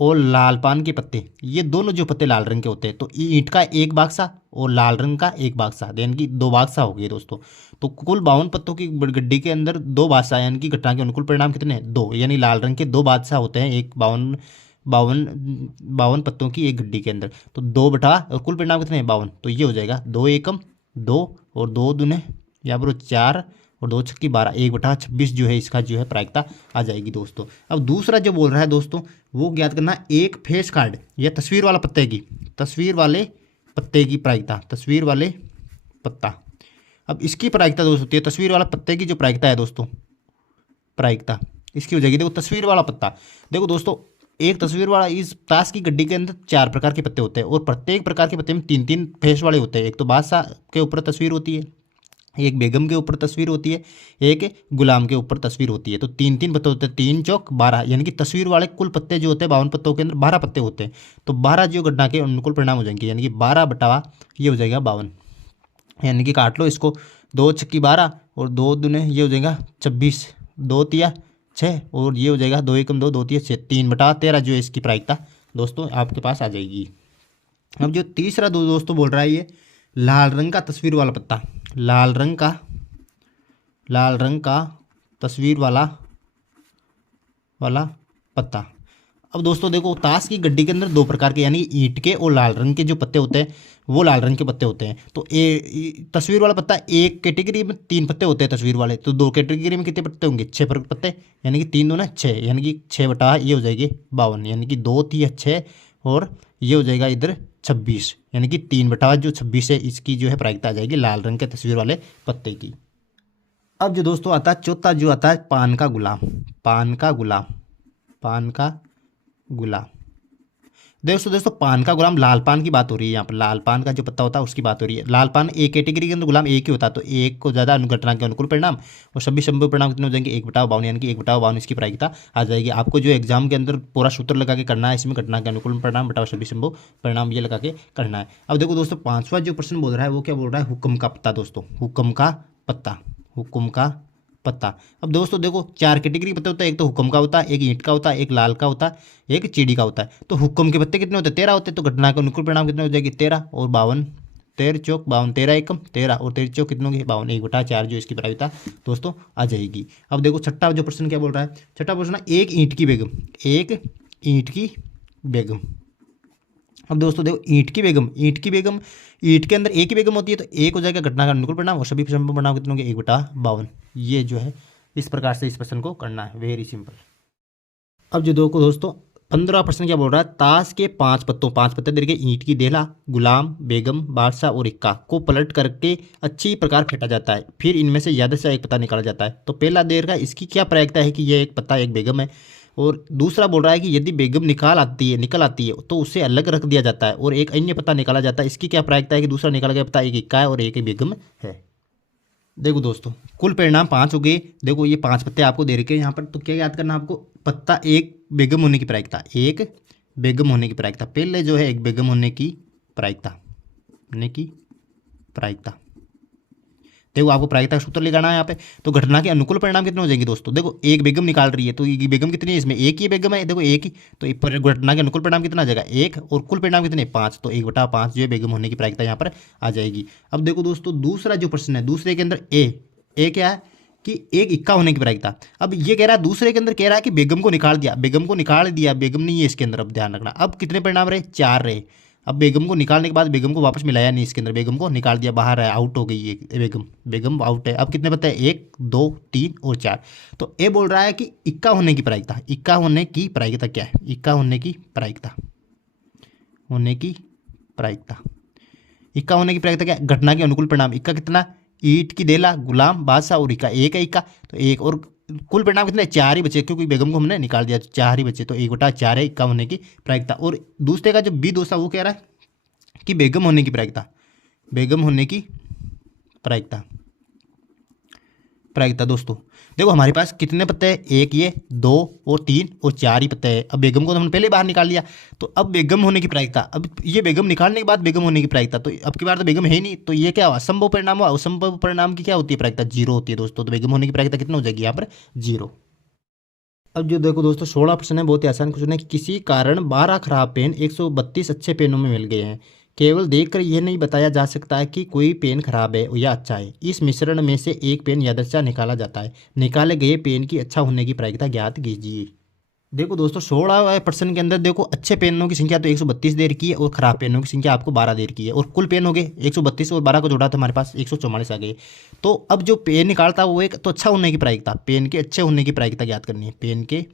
और लाल पान के पत्ते, ये दोनों जो पत्ते लाल रंग के होते हैं, तो ईंट का एक बाक्सा और लाल रंग का एक बाक्सा, यानी कि 2 बाक्सा हो गए दोस्तों। तो कुल 52 पत्तों की गड्डी के अंदर 2 बादशाह, यानी कि घटना के अनुकूल परिणाम कितने हैं 2, यानी लाल रंग के 2 बादशाह होते हैं एक 52 पत्तों की एक गड्डी के अंदर, तो 2 बटा और कुल परिणाम कितने हैं 52, तो ये हो जाएगा 2 एकम 2 और 2 दूने यहाँ पर 4 और 2 छक्की 12, 1 बटा 26 जो है इसका जो है प्रायिकता आ जाएगी दोस्तों। अब दूसरा जो बोल रहा है दोस्तों वो ज्ञात करना एक फेस कार्ड या तस्वीर वाला पत्ते की, तस्वीर वाले पत्ते की प्रायिकता, तस्वीर वाले पत्ता। अब इसकी प्रायिकता दोस्तों होती है, तस्वीर वाला पत्ते की जो प्रायिकता है दोस्तों, प्रायिकता इसकी हो जाएगी, देखो तस्वीर वाला पत्ता। देखो दोस्तों एक तस्वीर वाला, इस ताश की गड्डी के अंदर 4 प्रकार के पत्ते होते हैं, और प्रत्येक प्रकार के पत्ते में 3-3 फेस वाले होते हैं। एक तो बादशाह के ऊपर तस्वीर होती है, एक बेगम के ऊपर तस्वीर होती है, एक गुलाम के ऊपर तस्वीर होती है, तो 3-3 पत्ते होते हैं, 3 चौक 12, यानी कि तस्वीर वाले कुल पत्ते जो होते हैं 52 पत्तों के अंदर 12 पत्ते होते हैं, तो 12 जो घटना के अनुकूल परिणाम हो जाएंगे, यानी कि 12 बटा ये हो जाएगा 52, यानी कि काट लो इसको, 2 छक्की 12 और 2 दूने ये हो जाएगा 26, 2 तिया 6 और ये हो जाएगा 2 एकम 2, 2 तिया 6, 3 बटा 13 जो है इसकी प्रायिकता दोस्तों आपके पास आ जाएगी। अब जो तीसरा दोस्तों बोल रहा है ये लाल रंग का तस्वीर वाला पत्ता, लाल रंग का तस्वीर वाला पत्ता। अब दोस्तों देखो ताश की गड्डी के अंदर 2 प्रकार के, यानी ईंट के और लाल रंग के जो पत्ते होते हैं वो लाल रंग के पत्ते होते हैं। तो तस्वीर वाला पत्ता एक कैटेगरी में 3 पत्ते होते हैं तस्वीर वाले, तो 2 कैटेगरी में कितने पत्ते होंगे 6 पत्ते, यानी कि 3 दूना 6, यानी कि 6 बटा ये हो जाएगी 52, यानी कि 2 तिया 6 और ये हो जाएगा इधर 26, यानी कि 3 बटा जो 26 है इसकी जो है प्रायिकता आ जाएगी लाल रंग के तस्वीर वाले पत्ते की। अब जो दोस्तों आता है चौथा जो आता है पान का गुलाम, पान का गुलाम। दोस्तों पान का गुलाम, लाल पान की बात हो रही है यहाँ पर, लाल पान का जो पत्ता होता है उसकी बात हो रही है। लाल पान एक कैटेगरी के अंदर गुलाम एक ही होता है, तो एक को ज़्यादा अनुघटना के अनुकूल परिणाम और सभी संभव परिणाम कितने हो जाएंगे 1 बटा 52, यानी कि 1 बटा 52 इसकी प्रायिकता आ जाएगी। आपको जो एग्जाम के अंदर पूरा सूत्र लगा के करना है, इसमें घटना के अनुकूल परिणाम बटा सभी संभव परिणाम ये लगा के करना है। अब देखो दोस्तों 5वां जो प्रश्न बोल रहा है वो क्या बोल रहा है हुक्म का पत्ता दोस्तों, हुक्म का पत्ता। अब दोस्तों देखो 4 कैटेगरी पत्ते होता है, एक तो हुक्म का होता है, एक ईंट का होता है, एक लाल का होता है, एक चीड़ी का होता है। तो हुक्म के पत्ते कितने होते हैं 13 होते हैं, तो घटना के अनुकूल परिणाम कितने हो जाएगी 13 और 52, 13 चौक 52, 13 एकम 13 और 13 चौक कितने होंगे 52, 1 बटा 4 जो इसकी प्रायिकता दोस्तों आ जाएगी। अब देखो छठा जो प्रश्न क्या बोल रहा है, छठा प्रश्न एक ईंट की बेगम, एक ईंट की बेगम। अब दोस्तों देखो ईंट की बेगम, ईंट के अंदर एक ही बेगम होती है, तो एक हो जाएगा घटना का अनुकूल परिणाम और सभी संभव परिणाम कितने होंगे 1 बटा 52। ये जो है इस प्रकार से इस प्रश्न को करना है, वेरी सिंपल। अब जो दोस्तों 15वां प्रश्न क्या बोल रहा है, ताश के 5 पत्ते दे के ईंट की देहला, गुलाम, बेगम, बादशाह और इक्का को पलट करके अच्छी प्रकार फेंटा जाता है, फिर इनमें से ज्यादा से एक पत्ता निकाला जाता है। तो पहला देर का इसकी क्या प्रायिकता है कि यह एक पत्ता एक बेगम है, और दूसरा बोल रहा है कि यदि बेगम निकल आती है तो उसे अलग रख दिया जाता है और एक अन्य पत्ता निकाला जाता है। इसकी क्या प्रायिकता है कि दूसरा निकाला गया पत्ता एक इक्का है और एक बेगम है। देखो दोस्तों, कुल परिणाम 5 हो गए। देखो ये 5 पत्ते आपको दे रखे हैं यहाँ पर, तो क्या याद करना आपको, पत्ता एक बेगम होने की प्रायिकता, एक बेगम होने की प्रायिकता, पहले जो है एक बेगम होने की प्रायिकता, होने की प्रायिकता। देखो आपको प्रायिकता का सूत्र लगाना है यहाँ पे। तो घटना के अनुकूल परिणाम कितने हो जाएंगे दोस्तों, देखो एक बेगम निकाल रही है, तो ये बेगम कितनी है, इसमें एक ही बेगम है, देखो एक ही, तो घटना के अनुकूल परिणाम कितना आ जाएगा, एक, और कुल परिणाम कितने, 5, तो 1/5 जो है बेगम होने की प्रायिकता यहाँ पर आ जाएगी। अब देखो दोस्तों, दूसरा जो प्रश्न है, दूसरे के अंदर ए क्या है कि एक इक्का होने की प्रायिकता। अब ये कह रहा है, दूसरे के अंदर कह रहा है कि बेगम को निकाल दिया, बेगम को निकाल दिया, बेगम नहीं है इसके अंदर, अब ध्यान रखना। अब कितने परिणाम रहे, 4 रहे। अब बेगम को निकालने के बाद बेगम को वापस मिलाया नहीं इसके अंदर, बेगम को निकाल दिया, बाहर है, आउट हो गई ये बेगम, बेगम आउट है। अब कितने पता है, 1 2 3 और 4। तो ए बोल रहा है कि इक्का होने की प्रायिकता, इक्का होने की प्रायिकता क्या है, इक्का होने की प्रायिकता, होने की प्रायिकता, इक्का होने की प्रायिकता क्या है, घटना के अनुकूल परिणाम, इक्का कितना, ईट की देला, गुलाम, बादशाह और इक्का, एक है इक्का, तो एक, और कुल परिणाम कितने, 4 ही बचे, क्योंकि बेगम को हमने निकाल दिया, तो 4 ही बचे, तो 1/4 है इक्का होने की प्रायिकता। और दूसरे का जो बी दोस्त है वो कह रहा है कि बेगम होने की प्रायिकता, बेगम होने की प्रायिकता, प्रायिकता। दोस्तों देखो हमारे पास कितने पत्ते हैं, एक ये, 2 और 3 और 4 ही पत्ते हैं। अब बेगम को तो हमने पहले बाहर निकाल लिया, तो अब बेगम होने की प्रायिकता, अब ये बेगम निकालने के बाद बेगम होने की प्रायिकता, तो अब की बार तो बेगम है ही नहीं, तो ये क्या हुआ, असंभव परिणाम हुआ। असंभव परिणाम की क्या होती है प्रायिकता, 0 होती है दोस्तों। तो बेगम होने की प्रायिकता कितना हो जाएगी यहाँ पर, 0। अब जो देखो दोस्तों 16 प्रश्न है, बहुत ही आसान क्वेश्चन है। किसी कारण 12 खराब पेन 132 अच्छे पेनों में मिल गए हैं। केवल देखकर यह नहीं बताया जा सकता है कि कोई पेन खराब है या अच्छा है। इस मिश्रण में से एक पेन यदृच्छा निकाला जाता है। निकाले गए पेन की अच्छा होने की प्रायिकता ज्ञात कीजिए। देखो दोस्तों 16 प्रश्न के अंदर देखो, अच्छे पेनों की संख्या तो 132 दे रखी है और खराब पेनों की संख्या आपको 12 दे रखी है, और कुल पेन हो गए 132 और 12 को जोड़ा तो हमारे पास 144 आ गए। तो अब जो पेन निकालता है वो एक तो अच्छा होने की प्रायिकता, पेन के अच्छे होने की प्रायिकता ज्ञात करनी है, पेन के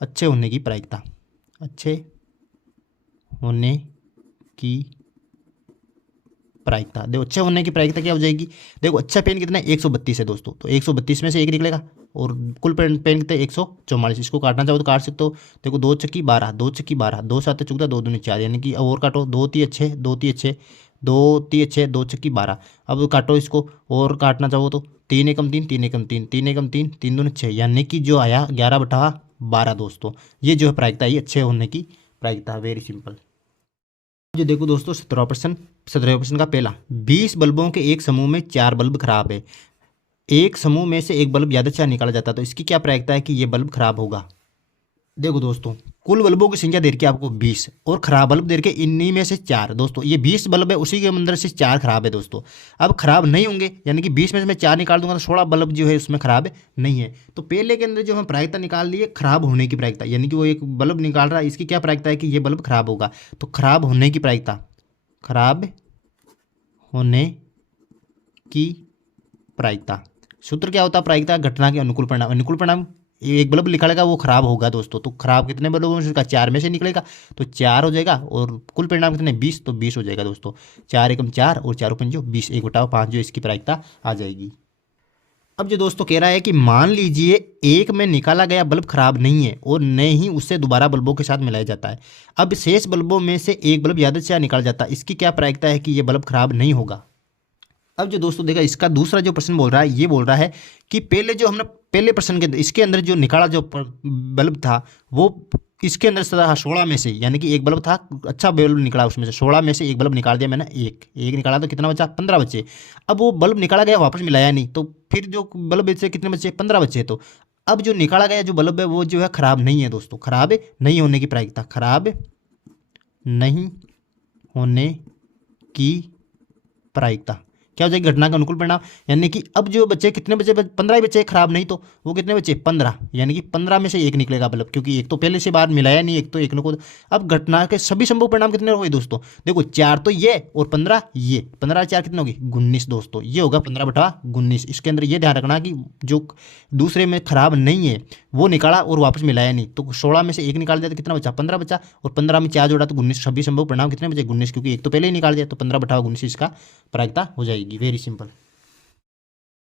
अच्छे होने की प्रायिकता, अच्छे होने की प्रायिकता। देखो अच्छे होने की प्रायिकता क्या हो जाएगी, देखो अच्छा पेन कितना है, 132 है दोस्तों, तो 132 में से एक निकलेगा, और कुल पेन कितने 144। इसको काटना चाहो तो काट सकते हो। देखो 2 छक्की 12, 2 छक्की 12, 2 7 चौदह, 2 दूनी 4, यानी कि और काटो, 2 3 अच्छे, 2 3 अच्छे, 2 3 अच्छे, 2 छक्की 12। अब काटो इसको, और काटना चाहो तो 3 एकम 3, 3 एकम 3, 3 एकम 3, 3 दूनी 6, यानी कि जो आया 11/12 दोस्तों। ये जो है प्रायिकता, ये अच्छे होने की प्रायिकता, वेरी सिंपल। जो देखो दोस्तों 17 प्रश्न का पहला, 20 बल्बों के एक समूह में 4 बल्ब खराब है। एक समूह में से एक बल्ब यादृच्छा निकाला जाता है, तो इसकी क्या प्रायिकता है कि ये बल्ब खराब होगा। देखो दोस्तों कुल बल्बों की संख्या दे रखी है आपको 20, और खराब बल्ब दे रखे इन्हीं में से 4 दोस्तों। ये 20 बल्ब है, उसी के अंदर से 4 खराब है दोस्तों। अब खराब नहीं होंगे, यानी कि 20 में से मैं 4 निकाल दूंगा तो 16 बल्ब जो है उसमें खराब नहीं है। तो पहले के अंदर जो हम प्रायिकता निकाल ली है खराब होने की प्रायिकता, यानी कि वो एक बल्ब निकाल रहा है, इसकी क्या प्रायिकता है कि ये बल्ब खराब होगा। तो खराब होने की प्रायिकता, खराब होने की प्रायिकता, सूत्र क्या होता है प्रायिकता, घटना के अनुकूल परिणाम, अनुकूल परिणाम एक बल्ब निकलेगा वो खराब होगा दोस्तों। तो खराब कितने बल्ब होंगे उसका, 4 में से निकलेगा, तो 4 हो जाएगा, और कुल परिणाम कितने 20, तो 20 हो जाएगा दोस्तों। 4 एकम 4 और 4 पंजो 20, 1/5 जो इसकी प्रायिकता आ जाएगी। अब जो दोस्तों कह रहा है कि मान लीजिए एक में निकाला गया बल्ब खराब नहीं है और न ही उससे दोबारा बल्बों के साथ मिलाया जाता है। अब शेष बल्बों में से एक बल्ब यादृच्छा निकाला जाता है, इसकी क्या प्रायिकता है कि यह बल्ब खराब नहीं होगा। अब जो दोस्तों देखा, इसका दूसरा जो प्रश्न बोल रहा है, ये बोल रहा है कि पहले जो हमने पहले प्रश्न के इसके अंदर जो निकाला जो बल्ब था वो इसके अंदर से था 16 में से, यानी कि एक बल्ब था अच्छा बल्ब निकला, उसमें से 16 में से एक बल्ब निकाल दिया मैंने, एक निकाला तो कितना बचा, 15 बचे। अब वो बल्ब निकाला गया वापस मिलाया नहीं, तो फिर जो बल्ब से कितने बचे, 15 बचे। तो अब जो निकाला गया जो बल्ब है वो जो है खराब नहीं है दोस्तों, खराब नहीं होने की प्रायिकता, खराब नहीं होने की प्रायिकता क्या हो जाएगी, घटना का अनुकूल परिणाम, यानी कि अब जो बच्चे कितने बचे, 15 ही बचे खराब नहीं, तो वो कितने बचे 15, यानी कि 15 में से एक निकलेगा बल्ब, क्योंकि एक तो पहले से बाहर मिलाया नहीं, एक तो एक को। अब घटना के सभी संभव परिणाम कितने हुए दोस्तों, देखो 4 तो ये और 15 ये, 15 4 कितने होगी 19 दोस्तों, ये होगा 15/19। इसके अंदर ये ध्यान रखना कि जो दूसरे में खराब नहीं है वो निकाला और वापस मिलाया नहीं, तो 16 में से एक निकाल दिया तो कितना बचा, 15 बचा, और 15 में 4 जोड़ा तो 19, सभी संभव परिणाम कितने बचे 19, क्योंकि एक तो पहले ही निकाल दिया, तो 15/19 इसका प्रायिकता हो जाएगी, वेरी सिंपल।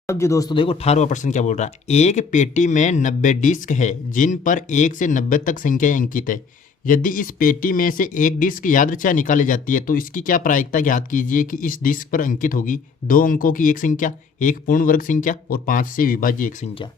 अब जो दोस्तों देखो 18वां प्रश्न क्या बोल रहा है, एक पेटी में 90 डिस्क है जिन पर 1 से 90 तक संख्याएं अंकित है। यदि इस पेटी में से एक डिस्क यादृच्छा निकाली जाती है तो इसकी क्या प्रायिकता ज्ञात कीजिए कि इस डिस्क पर अंकित होगी 2 अंकों की एक संख्या, एक पूर्ण वर्ग संख्या और 5 से विभाज्य एक संख्या।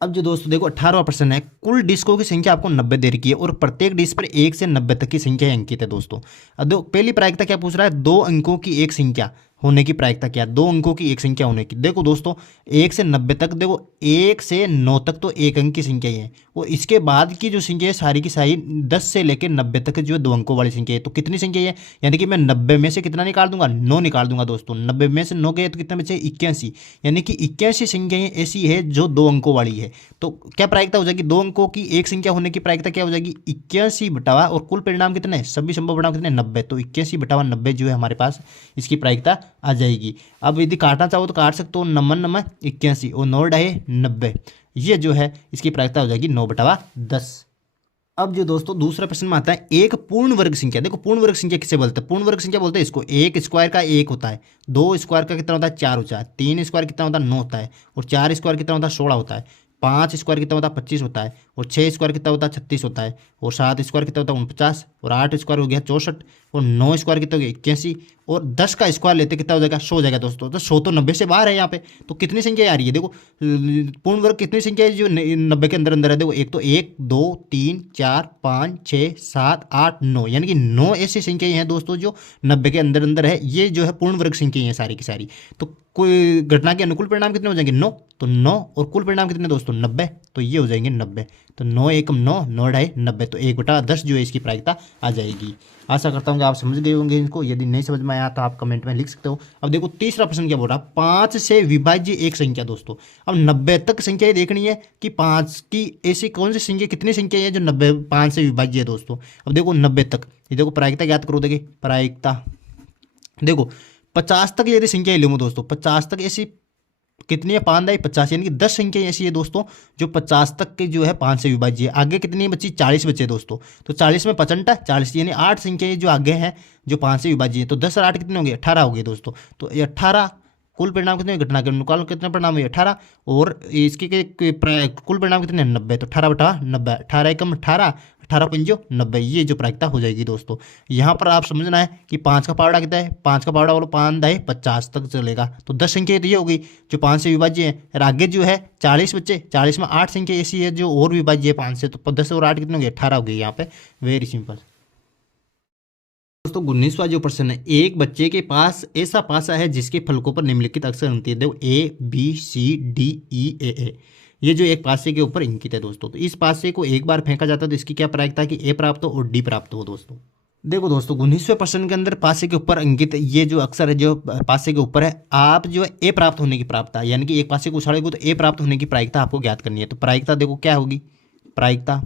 अब जो दोस्तों देखो 18वां प्रश्न है, कुल डिस्कों की संख्या आपको 90 दे रखी है और प्रत्येक डिस्क पर 1 से 90 तक की संख्या अंकित है दोस्तों। अब पहली प्रायिकता क्या पूछ रहा है, 2 अंकों की एक संख्या होने की प्रायिकता क्या, 2 अंकों की एक संख्या होने की। देखो दोस्तों 1 से 90 तक, देखो 1 से 9 तक तो एक अंक की संख्या ही है और इसके बाद की जो संख्या है सारी की सारी 10 से लेकर 90 तक जो 2 अंकों वाली संख्या है। तो कितनी संख्या है, यानी कि मैं 90 में से कितना निकाल दूंगा, 9 निकाल दूंगा दोस्तों। 90 में से 9 गए तो कितना बचे, 81, यानी कि 81 संख्याएं ऐसी है जो 2 अंकों वाली है। तो क्या प्रायिकता हो जाएगी, 2 अंकों की एक संख्या होने की प्रायिकता क्या हो जाएगी, 81 बटावा, और कुल परिणाम कितने, सभी संभव परिणाम कितने, 90। तो 81 बटावा 90 जो है हमारे पास इसकी प्रायिकता आ जाएगी। अब यदि काटना चाहो तो काट सकते हो, 9 81 और 9 ढाई 90, ये जो है इसकी प्रायिकता हो जाएगी 9/10। अब जो दोस्तों दूसरा प्रश्न में आता है, एक पूर्ण वर्ग संख्या। देखो पूर्ण वर्ग संख्या किसे बोलते हैं, पूर्ण वर्ग संख्या बोलते हैं इसको, एक स्क्वायर का 1 होता है, 2 स्क्वायर का कितना होता है 4 होता है, 3 स्क्वायर कितना होता है 9 होता है, और 4 स्क्वायर कितना होता है 16 होता है, 5 स्क्वायर कितना होता है 25 होता है, और 6 स्क्वायर कितना होता है 36 होता है, और 7 स्क्वायर कितना होता है 49, और 8 स्क्वायर हो गया 64, और 9 स्क्वायर कितना हो गया 81, और 10 का स्क्वायर लेते कितना हो जाएगा 100 हो जाएगा दोस्तों। तो 100 तो 90 से बाहर है यहाँ पे, तो कितनी संख्या आ रही है, देखो पूर्ण वर्ग कितनी संख्या है जो 90 के अंदर अंदर है। देखो एक तो 1 2 3 4 5 6 7 8 9, यानी कि 9 ऐसी संख्याएं हैं दोस्तों जो 90 के अंदर अंदर है। ये जो है पूर्ण वर्ग संख्याएं हैं सारी की सारी। तो कोई घटना के अनुकूल परिणाम कितने हो जाएंगे 9, तो 9 और कुल परिणाम कितने दोस्तों 90, तो ये हो जाएंगे 90। तो 9 एकम 9, 9 ढाई 90, तो 1/10 जो है इसकी प्रायिकता आ जाएगी। आशा करता हूँ कि आप समझ गए होंगे इनको, यदि नहीं समझ में आया तो आप कमेंट में लिख सकते हो। अब देखो तीसरा प्रश्न क्या बोल रहा है, 5 से विभाज्य एक संख्या दोस्तों। अब 90 तक संख्या देखनी है कि 5 की ऐसी कौन सी संख्या, कितनी संख्या है जो 90 5 से विभाज्य है दोस्तों। अब देखो 90 तक, ये देखो प्रायिकता ज्ञात करो, देखिए प्रायिकता देखो 50 तक यदि संख्या लूँ दोस्तों, 50 तक ऐसी कितनी है 5 दाई 50, यानी कि 10 संख्या ऐसी है दोस्तों जो 50 तक के जो है 5 से विभाज्य है। आगे कितनी बची 40 बचे दोस्तों, तो 40 में 55 40, यानी 8 संख्या जो आगे हैं जो 5 से विभाज्य है। तो 10 और 8 कितने होंगे 18 हो गए दोस्तों। तो ये 18 कुल परिणाम कितने, घटना के अनुकाल कितने परिणाम है 18, और इसके कुल परिणाम कितने 90, तो 18/90, 18 एकम 18, 18 पंजो 90, ये जो प्रायिकता हो जाएगी दोस्तों। यहाँ पर आप समझना है कि 5 का पावड़ा कितना है, 5 का पावड़ा बोलो 5 दाई 50 तक चलेगा। तो 10 संख्या तो ये होगी जो 5 से विभाज्य है, और आगे जो है 40 बच्चे, 40 में 8 संख्या ऐसी है जो और विभाज्य है 5 से, तो 10 और 8 कितने हो गए 18 हो गए यहाँ पे। वेरी सिंपल दोस्तों। 19वां जो प्रश्न है, एक बच्चे के पास ऐसा पासा है जिसके फलकों पर निम्नलिखित अक्षर अंकित है, ABCDEAA, ये जो एक पासे के ऊपर अंकित है दोस्तों। तो इस पासे को एक बार फेंका जाता है तो इसकी क्या प्रायिकता है कि A प्राप्त हो और D प्राप्त हो दोस्तों। देखो दोस्तों 19वें प्रश्न के अंदर पासे के ऊपर अंकित ये जो अक्षर है जो पासे के ऊपर है, आप जो है A प्राप्त होने की प्रायिकता, यानी कि एक पासे को उछाड़ेगा तो A प्राप्त होने की प्रायिकता आपको ज्ञात करनी है। तो प्रायिकता देखो क्या होगी, प्रायिकता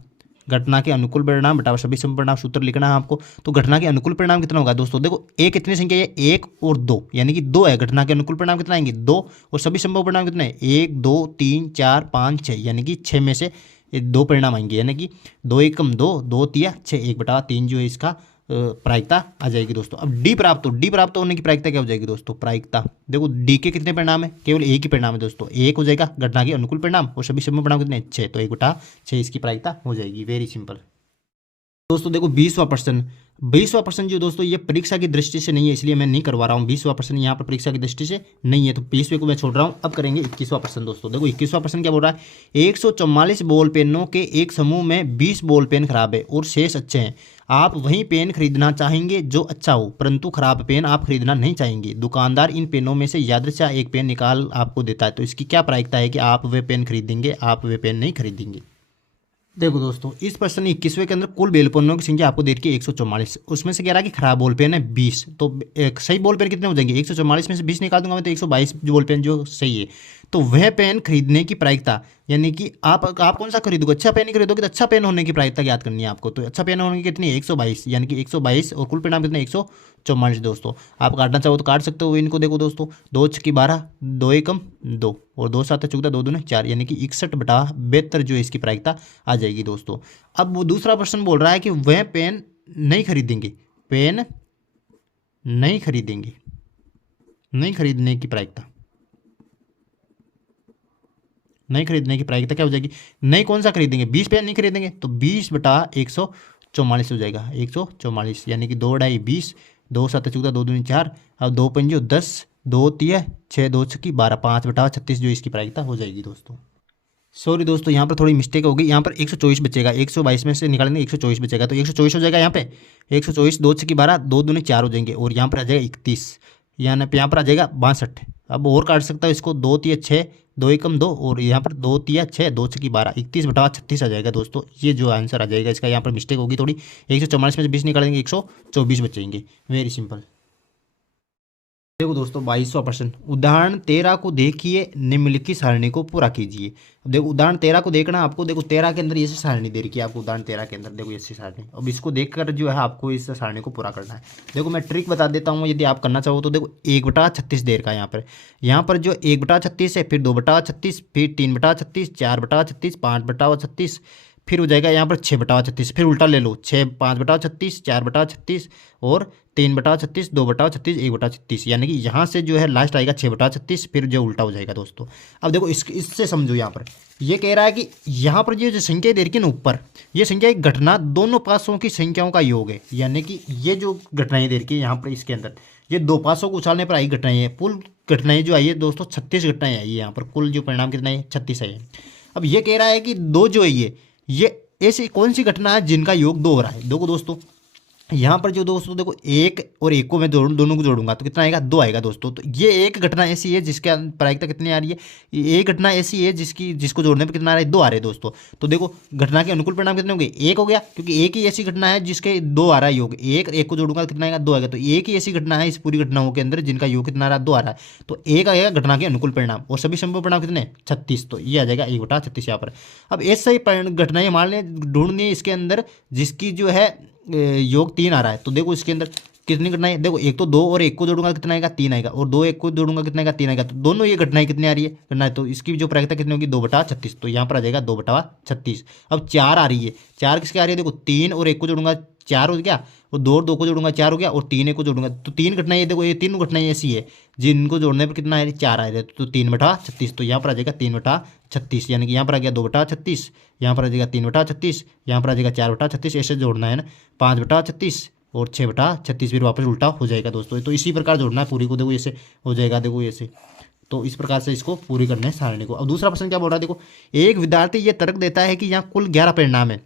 घटना के अनुकूल परिणाम बटा सभी सम परिणाम सूत्र लिखना है आपको। तो घटना के अनुकूल परिणाम कितना होगा दोस्तों, देखो एक कितनी संख्या है 1 और 2, यानी कि 2 है, घटना के अनुकूल परिणाम कितना आएंगे 2, और सभी संभव परिणाम कितने 1 2 3 4 5 6, यानी कि 6 में से 2 परिणाम आएंगे, यानी कि 2 एकम 2, 2 तिया 6, 1/3 जो है इसका प्रायिकता आ जाएगी दोस्तों। अब डी प्राप्त हो, डी प्राप्त होने की प्रायिकता क्या हो जाएगी दोस्तों, प्रायिकता देखो डी के कितने परिणाम है, केवल एक ही परिणाम है दोस्तों, एक हो जाएगा घटना के अनुकूल परिणाम, और सभी संभव परिणाम कितने 6, तो 1/6 इसकी प्रायिकता हो जाएगी। वेरी सिंपल दोस्तों। देखो 20वां प्रश्न, 20वां प्रश्न जो दोस्तों ये परीक्षा की दृष्टि से नहीं है इसलिए मैं नहीं करवा रहा हूँ। 20वां प्रश्न यहाँ पर परीक्षा की दृष्टि से नहीं है तो 20वें को मैं छोड़ रहा हूँ। अब करेंगे 21वां प्रश्न दोस्तों। देखो 21वां प्रश्न क्या बोल रहा है, 144 बॉल पेनों के एक समूह में 20 बॉल पेन खराब है और शेष अच्छे हैं। आप वही पेन खरीदना चाहेंगे जो अच्छा हो, परंतु खराब पेन आप खरीदना नहीं चाहेंगे। दुकानदार इन पेनों में से यादृच्छा एक पेन निकाल आपको देता है, तो इसकी क्या प्रायिकता है कि आप वे पेन खरीदेंगे, आप वे पेन नहीं खरीदेंगे। देखो दोस्तों इस प्रश्न 21वें के अंदर कुल बॉल पेनों की संख्या आपको दे रखी है 144, उसमें से कह रहा है कि खराब बॉल पेन है 20, तो एक सही बॉल पेन कितने हो जाएंगे 144 में से 20 निकाल दूंगा मैं तो 122 जो बॉल पेन जो सही है। तो वह पेन खरीदने की प्रायिकता, यानी कि आप कौन सा खरीदोगे, अच्छा पेन ही खरीदोगे, तो अच्छा पेन होने की प्रायिकता याद करनी है आपको। तो अच्छा पेन होने की कितनी है 122, यानी कि 122 और कुल परिणाम कितने 144 दोस्तों। आप काटना चाहो तो काट सकते हो इनको। देखो दोस्तों 2 छक्की 12, 2 एकम 2 और 2 7 चौदह 2 दूने 4, यानी कि 61/72 जो इसकी प्रायिकता आ जाएगी दोस्तों। अब वो दूसरा प्रश्न बोल रहा है कि वह पेन नहीं खरीदेंगे, पेन नहीं खरीदेंगे, नहीं खरीदने की प्रायिकता, नहीं खरीदने की प्रायिकता क्या हो जाएगी, नहीं कौन सा खरीदेंगे 20 पेन नहीं खरीदेंगे, तो 20/144 144 हो जाएगा, 144 यानी कि 2 ढाई 20, 2 7 14, 2 दूनी 4, अब 2 पंजो 10, 2 तिया 6, 2 छक्की 12, 5/36 जो इसकी प्रायिकता हो जाएगी दोस्तों। सॉरी दोस्तों, यहाँ पर थोड़ी मिस्टेक होगी, यहाँ पर 124 बचेगा, 122 में से निकालेंगे 124 बचेगा, तो 124 हो जाएगा यहाँ पे, 124, 2 छक्की 12, 2 दूनी 4 हो जाएंगे, और यहाँ पर आ जाएगा 31, यहाँ पर आ जाएगा 62। अब और काट सकता हूँ इसको, 2 तिया 6, 2 एकम 2, और यहाँ पर 2 तिया 6, 2 छक्की 12, 31/36 आ जाएगा दोस्तों। ये जो आंसर आ जाएगा इसका, यहाँ पर मिस्टेक होगी थोड़ी, 144 में से 20 निकालेंगे 124 बचेंगे। Very simple. देखो दोस्तों 22वां प्रश्न, उदाहरण 13 को देखिए, निम्नलिखित सारणी को पूरा कीजिए। अब देखो उदाहरण 13 को देखना आपको, देखो 13 के अंदर ये सारणी दे रखी है आपको, उदाहरण 13 के अंदर देखो ऐसी सारणी, अब इसको देखकर जो है आपको इस सारणी को पूरा करना है। देखो मैं ट्रिक बता देता हूँ, यदि आप करना चाहो तो देखो 1/36 दे रखा है यहाँ पर जो 1/36 है, फिर 2/36, फिर 3/36, 4/36, 5/36, फिर हो जाएगा यहाँ पर 6/36, फिर उल्टा ले लो, 6 5/36, 4/36 और 3/36, 2/36, 1/36, यानी कि यहाँ से जो है लास्ट आएगा 6/36, फिर जो उल्टा हो जाएगा दोस्तों। अब देखो इससे समझो, यहाँ पर ये कह रहा है कि यहाँ पर ये जो संख्या दे रखी है ना ऊपर, ये संख्या एक घटना दोनों पासों की संख्याओं का योग है, यानी कि ये जो घटनाएं दे रखी है यहाँ पर इसके अंदर, ये दो पासों को उछालने पर आई घटनाएं हैं, कुल घटनाएं जो आई है दोस्तों 36 घटनाएं आई है यहाँ पर, कुल जो परिणाम कितना है 36 है। अब ये कह रहा है कि दो जो है ये ऐसी कौन सी घटना है जिनका योग 2 हो रहा है। देखो दोस्तों यहाँ पर जो दोस्तों देखो 1 और 1 को मैं दोनों को जोड़ूंगा तो कितना आएगा 2 आएगा दोस्तों। तो ये एक घटना ऐसी है जिसके प्रायिकता कितनी आ रही है, ये एक घटना ऐसी है जिसको जोड़ने पर कितना आ रहा है 2 आ रहे हैं दोस्तों। तो देखो घटना के अनुकूल परिणाम कितने होंगे, 1 हो गया, क्योंकि एक ही ऐसी घटना है जिसके 2 आ रहा है योग, एक को जोड़ूंगा कितना आएगा 2 आएगा। तो एक ही ऐसी घटना है इस पूरी घटनाओं के अंदर जिनका योग कितना आ रहा है 2 आ रहा है, तो 1 आएगा घटना के अनुकूल परिणाम, और सभी संभव परिणाम कितने 36, तो ये आ जाएगा 1/36 यहाँ पर। अब ऐसा ही घटनाएं मान लें ढूंढनी है इसके अंदर जिसकी जो है योग 3 आ रहा है। तो देखो इसके अंदर कितनी घटनाएं, देखो एक तो 2 और 1 को जोड़ूंगा कितना आएगा 3 आएगा, और 2 1 को जोड़ूंगा कितना आएगा 3 आएगा। तो दोनों ये घटनाएं कितनी आ रही है घटनाएं, तो इसकी जो प्रायिकता कितनी होगी 2/36, तो यहाँ पर आ जाएगा 2/36। अब 4 आ रही है, 4 किसके आ रही है, देखो 3 और 1 को जोड़ूंगा 4 हो गया, और 2 और 2 को जोड़ूंगा 4 हो गया, और 3 1 को जोड़ूंगा तो 3 घटनाएं, देखो ये 3 घटनाएं ऐसी है जिनको जोड़ने पर कितना है 4 आ रहे, तो 3/36, तो यहाँ पर आ जाएगा 3/36, यानी कि यहाँ पर आ गया 2/36, यहाँ पर आ जाएगा 3/36, यहाँ पर आ जाएगा 4/36, ऐसे जोड़ना है ना 5/36 और 6/36, फिर वापस उल्टा हो जाएगा दोस्तों। तो इसी प्रकार जोड़ना है पूरी को, देखो ऐसे हो जाएगा, देखो ऐसे, तो इस प्रकार से इसको पूरी करना है सारणी को। अब दूसरा प्रश्न क्या बोल रहा है, देखो एक विद्यार्थी ये तर्क देता है कि यहाँ कुल 11 परिणाम है।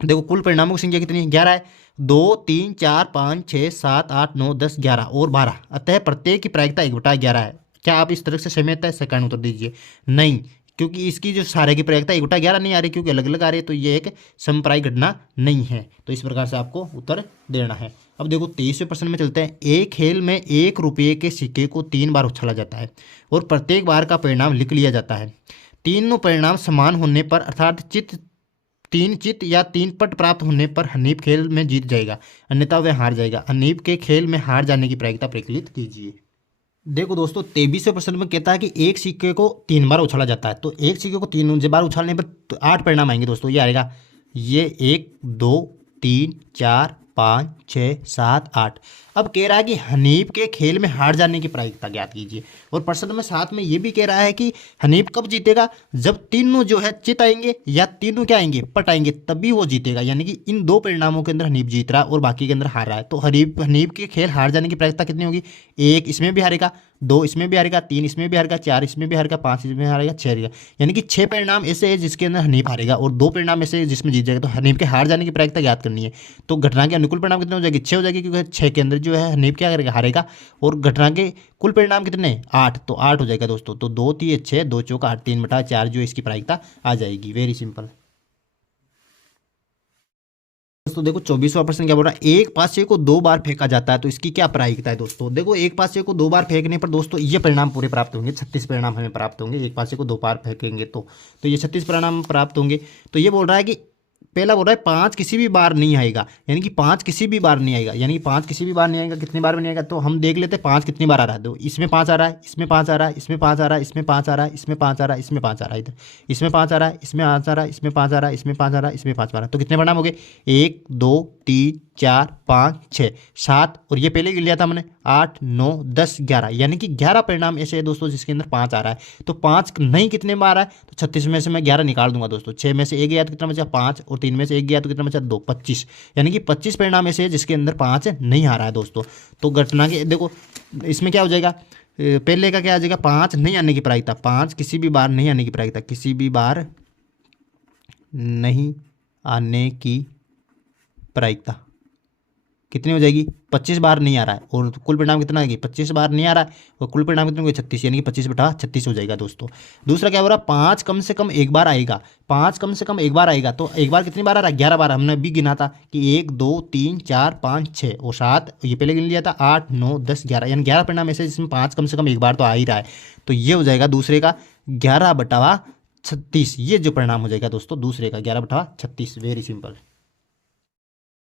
देखो कुल परिणामों की संख्या कितनी है 11 है, 2 3 4 5 6 7 8 9 10 11 और 12, अतः प्रत्येक की प्रायिकता 1/11 है। क्या आप इस तरह से सहमत है, सेकंड उत्तर दीजिए। नहीं, क्योंकि इसकी जो सारे की प्रायिकता 1/11 नहीं आ रही, क्योंकि अलग अलग आ रही है, तो ये एक समप्रायिक घटना नहीं है। तो इस प्रकार से आपको उत्तर देना है। अब देखो 23वें प्रश्न में चलते हैं। एक खेल में 1 रुपये के सिक्के को 3 बार उछाला जाता है और प्रत्येक बार का परिणाम लिख लिया जाता है। तीनों परिणाम समान होने पर, अर्थात 3 चित या 3 पट प्राप्त होने पर हनीफ खेल में जीत जाएगा, अन्यथा वह हार जाएगा। हनीफ के खेल में हार जाने की प्रायिकता प्रकलित कीजिए। देखो दोस्तों 23वें प्रश्न में कहता है कि एक सिक्के को 3 बार उछाला जाता है, तो एक सिक्के को 3 बार उछालने पर 8 परिणाम आएंगे दोस्तों। ये आएगा, ये 1 2 3 4 5 6 7 8। अब कह रहा है कि हनीफ के खेल में हार जाने की प्रायिकता ज्ञात कीजिए, और प्रश्न में साथ में ये भी कह रहा है कि हनीफ कब जीतेगा, जब तीनों जो है चित आएंगे या तीनों क्या आएंगे पट आएंगे, तभी वो जीतेगा। यानी कि इन 2 परिणामों के अंदर हनीफ जीत रहा है और बाकी के अंदर हार रहा है। तो हनीफ के खेल हार जाने की प्रायिकता कितनी होगी, 1 इसमें भी हारेगा, 2 इसमें भी हारेगा, 3 इसमें भी हारेगा, 4 इसमें भी हारेगा, 5 इसमें हारेगा, 6 हारेगा। यानी कि 6 परिणाम ऐसे है जिसके अंदर हनीफ हारेगा और 2 परिणाम ऐसे है जिसमें जीत जाएगा। तो हनीफ के हार जाने की प्रायिकता ज्ञात करनी है। तो घटना के अनुकूल परिणाम कितने हो जाएगी, 6 हो जाएगी, क्योंकि 6 के अंदर जो है हनीफ क्या करेगा हारेगा, और घटना के कुल परिणाम कितने 8, तो 8 हो जाएगा दोस्तों। तो 2 3 6 2 चौका 8 3/4 जो इसकी प्रायिकता आ जाएगी। Very simple. दोस्तों देखो 24वां प्रश्न क्या बोल रहा है, एक पासे को 2 बार फेंका जाता है तो इसकी क्या प्रायिकता है। दोस्तों देखो एक पासे को 2 बार फेंकने पर दोस्तों ये परिणाम पूरे प्राप्त होंगे, 36 परिणाम हमें प्राप्त होंगे। एक पासे को 2 बार फेंकेंगे तो ये 36 परिणाम प्राप्त होंगे। तो ये बोल रहा है कि पहला बोल रहा है 5 किसी भी बार नहीं आएगा, यानी कि 5 किसी भी बार नहीं आएगा, यानी कि 5 किसी भी बार नहीं आएगा। कितनी बार भी नहीं आएगा, तो हम देख लेते हैं 5 कितनी बार आ रहा है। दो इसमें 5 आ रहा है, इसमें 5 आ रहा है, इसमें 5 आ रहा है, इसमें 5 आ रहा है, इसमें 5 आ रहा है, इसमें 5 आ रहा है, इधर इसमें 5 आ रहा है, इसमें 5 आ रहा है, इसमें 5 आ रहा है, इसमें 5 आ रहा है, इसमें 5 आ रहा है, इसमें 5 आ रहा है। तो कितने परिणाम हो गए, 1 2 3 4 5 6 7 और ये पहले गिन लिया था हमने 8 9 10 11 यानी कि 11 परिणाम ऐसे है दोस्तों जिसके अंदर 5 आ रहा है। तो 5 नहीं कितने बार आ रहा है, तो 36 में से मैं 11 निकाल दूंगा दोस्तों। 6 में से 1 गया तो कितना बचा 5 और 3 में से 1 गया तो कितना बचा 2, 25 यानी कि 25 परिणाम ऐसे है जिसके अंदर 5 नहीं आ रहा है दोस्तों। तो घटना के देखो इसमें क्या हो जाएगा, पहले का क्या आ जाएगा 5 नहीं आने की प्रायिकता, 5 किसी भी बार नहीं आने की प्रायिकता, किसी भी बार नहीं आने की प्रायिकता कितनी हो जाएगी 25 बार नहीं आ रहा है और कुल परिणाम कितना आएगी 25 बार नहीं आ रहा है और कुल परिणाम कितना होगा 36 यानी कि 25/36 हो जाएगा दोस्तों। दूसरा क्या हो रहा है 5 कम से कम एक बार आएगा, 5 कम से कम एक बार आएगा, तो एक बार कितनी बार आ रहा है 11 बार। हमने भी गिना था कि 1 2 3 4 5 6 और 7, ये पहले गिन लिया था 8 9 10 11 यानी 11 परिणाम ऐसे जिसमें 5 कम से कम एक बार तो आ ही रहा है। तो ये हो जाएगा दूसरे का 11/36, ये जो परिणाम हो जाएगा दोस्तों दूसरे का 11/36। Very simple.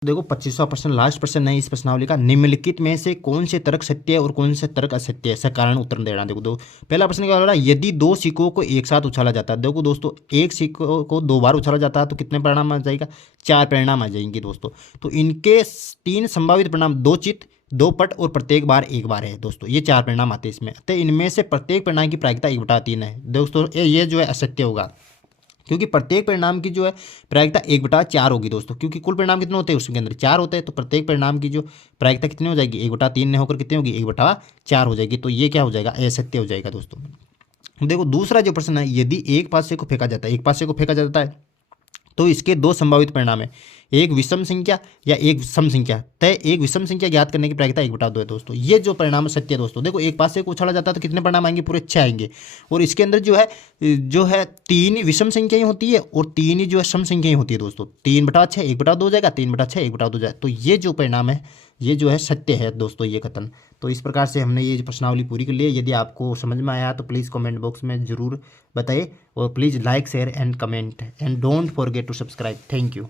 देखो 25वां प्रश्न लास्ट प्रश्न है इस प्रश्नावली का, निम्नलिखित में से कौन से तर्क सत्य है और कौन से तर्क असत्य है, कारण उत्तर देना। देखो दो पहला प्रश्न क्या हो रहा है, यदि 2 सिक्कों को एक साथ उछाला जाता है। देखो दोस्तों एक सिक्कों को 2 बार उछाला जाता है तो कितने परिणाम आ जाएगा 4 परिणाम आ जाएंगे दोस्तों। तो इनके 3 संभावित परिणाम 2 चित 2 पट और प्रत्येक बार एक बार है दोस्तों, ये 4 परिणाम आते हैं इसमें। तो इनमें से प्रत्येक परिणाम की प्रायिकता 1/3 है दोस्तों, ये जो है असत्य होगा क्योंकि प्रत्येक परिणाम की जो है प्रायिकता 1/4 होगी दोस्तों, क्योंकि कुल परिणाम कितने होते हैं उसके अंदर 4 होते हैं, तो प्रत्येक परिणाम की जो प्रायिकता कितनी हो जाएगी 1/3 ने होकर कितनी होगी 1/4 हो जाएगी। तो ये क्या हो जाएगा असत्य हो जाएगा दोस्तों। देखो दूसरा जो प्रश्न है, यदि एक पासे को फेंका जाता है, एक पासे को फेंका जाता है तो इसके 2 संभावित परिणाम है, एक विषम संख्या या एक सम संख्या। तय एक विषम संख्या ज्ञात करने की प्रायिकता 1/2 है दोस्तों। ये जो परिणाम सत्य है दोस्तों। देखो एक पासे को उछाला जाता है तो कितने परिणाम आएंगे पूरे 6 आएंगे और इसके अंदर जो है 3 विषम संख्याएं होती है और 3 ही जो है सम संख्याएं होती है दोस्तों। 3/6 1/2 हो जाएगा, 3/6 1/2 हो जाएगा। तो ये जो परिणाम है ये जो है सत्य है दोस्तों, ये कथन। तो इस प्रकार से हमने ये प्रश्नावली पूरी कर ली है। यदि आपको समझ में आया तो प्लीज़ कमेंट बॉक्स में ज़रूर बताइए और please like share and comment and don't forget to subscribe. Thank you.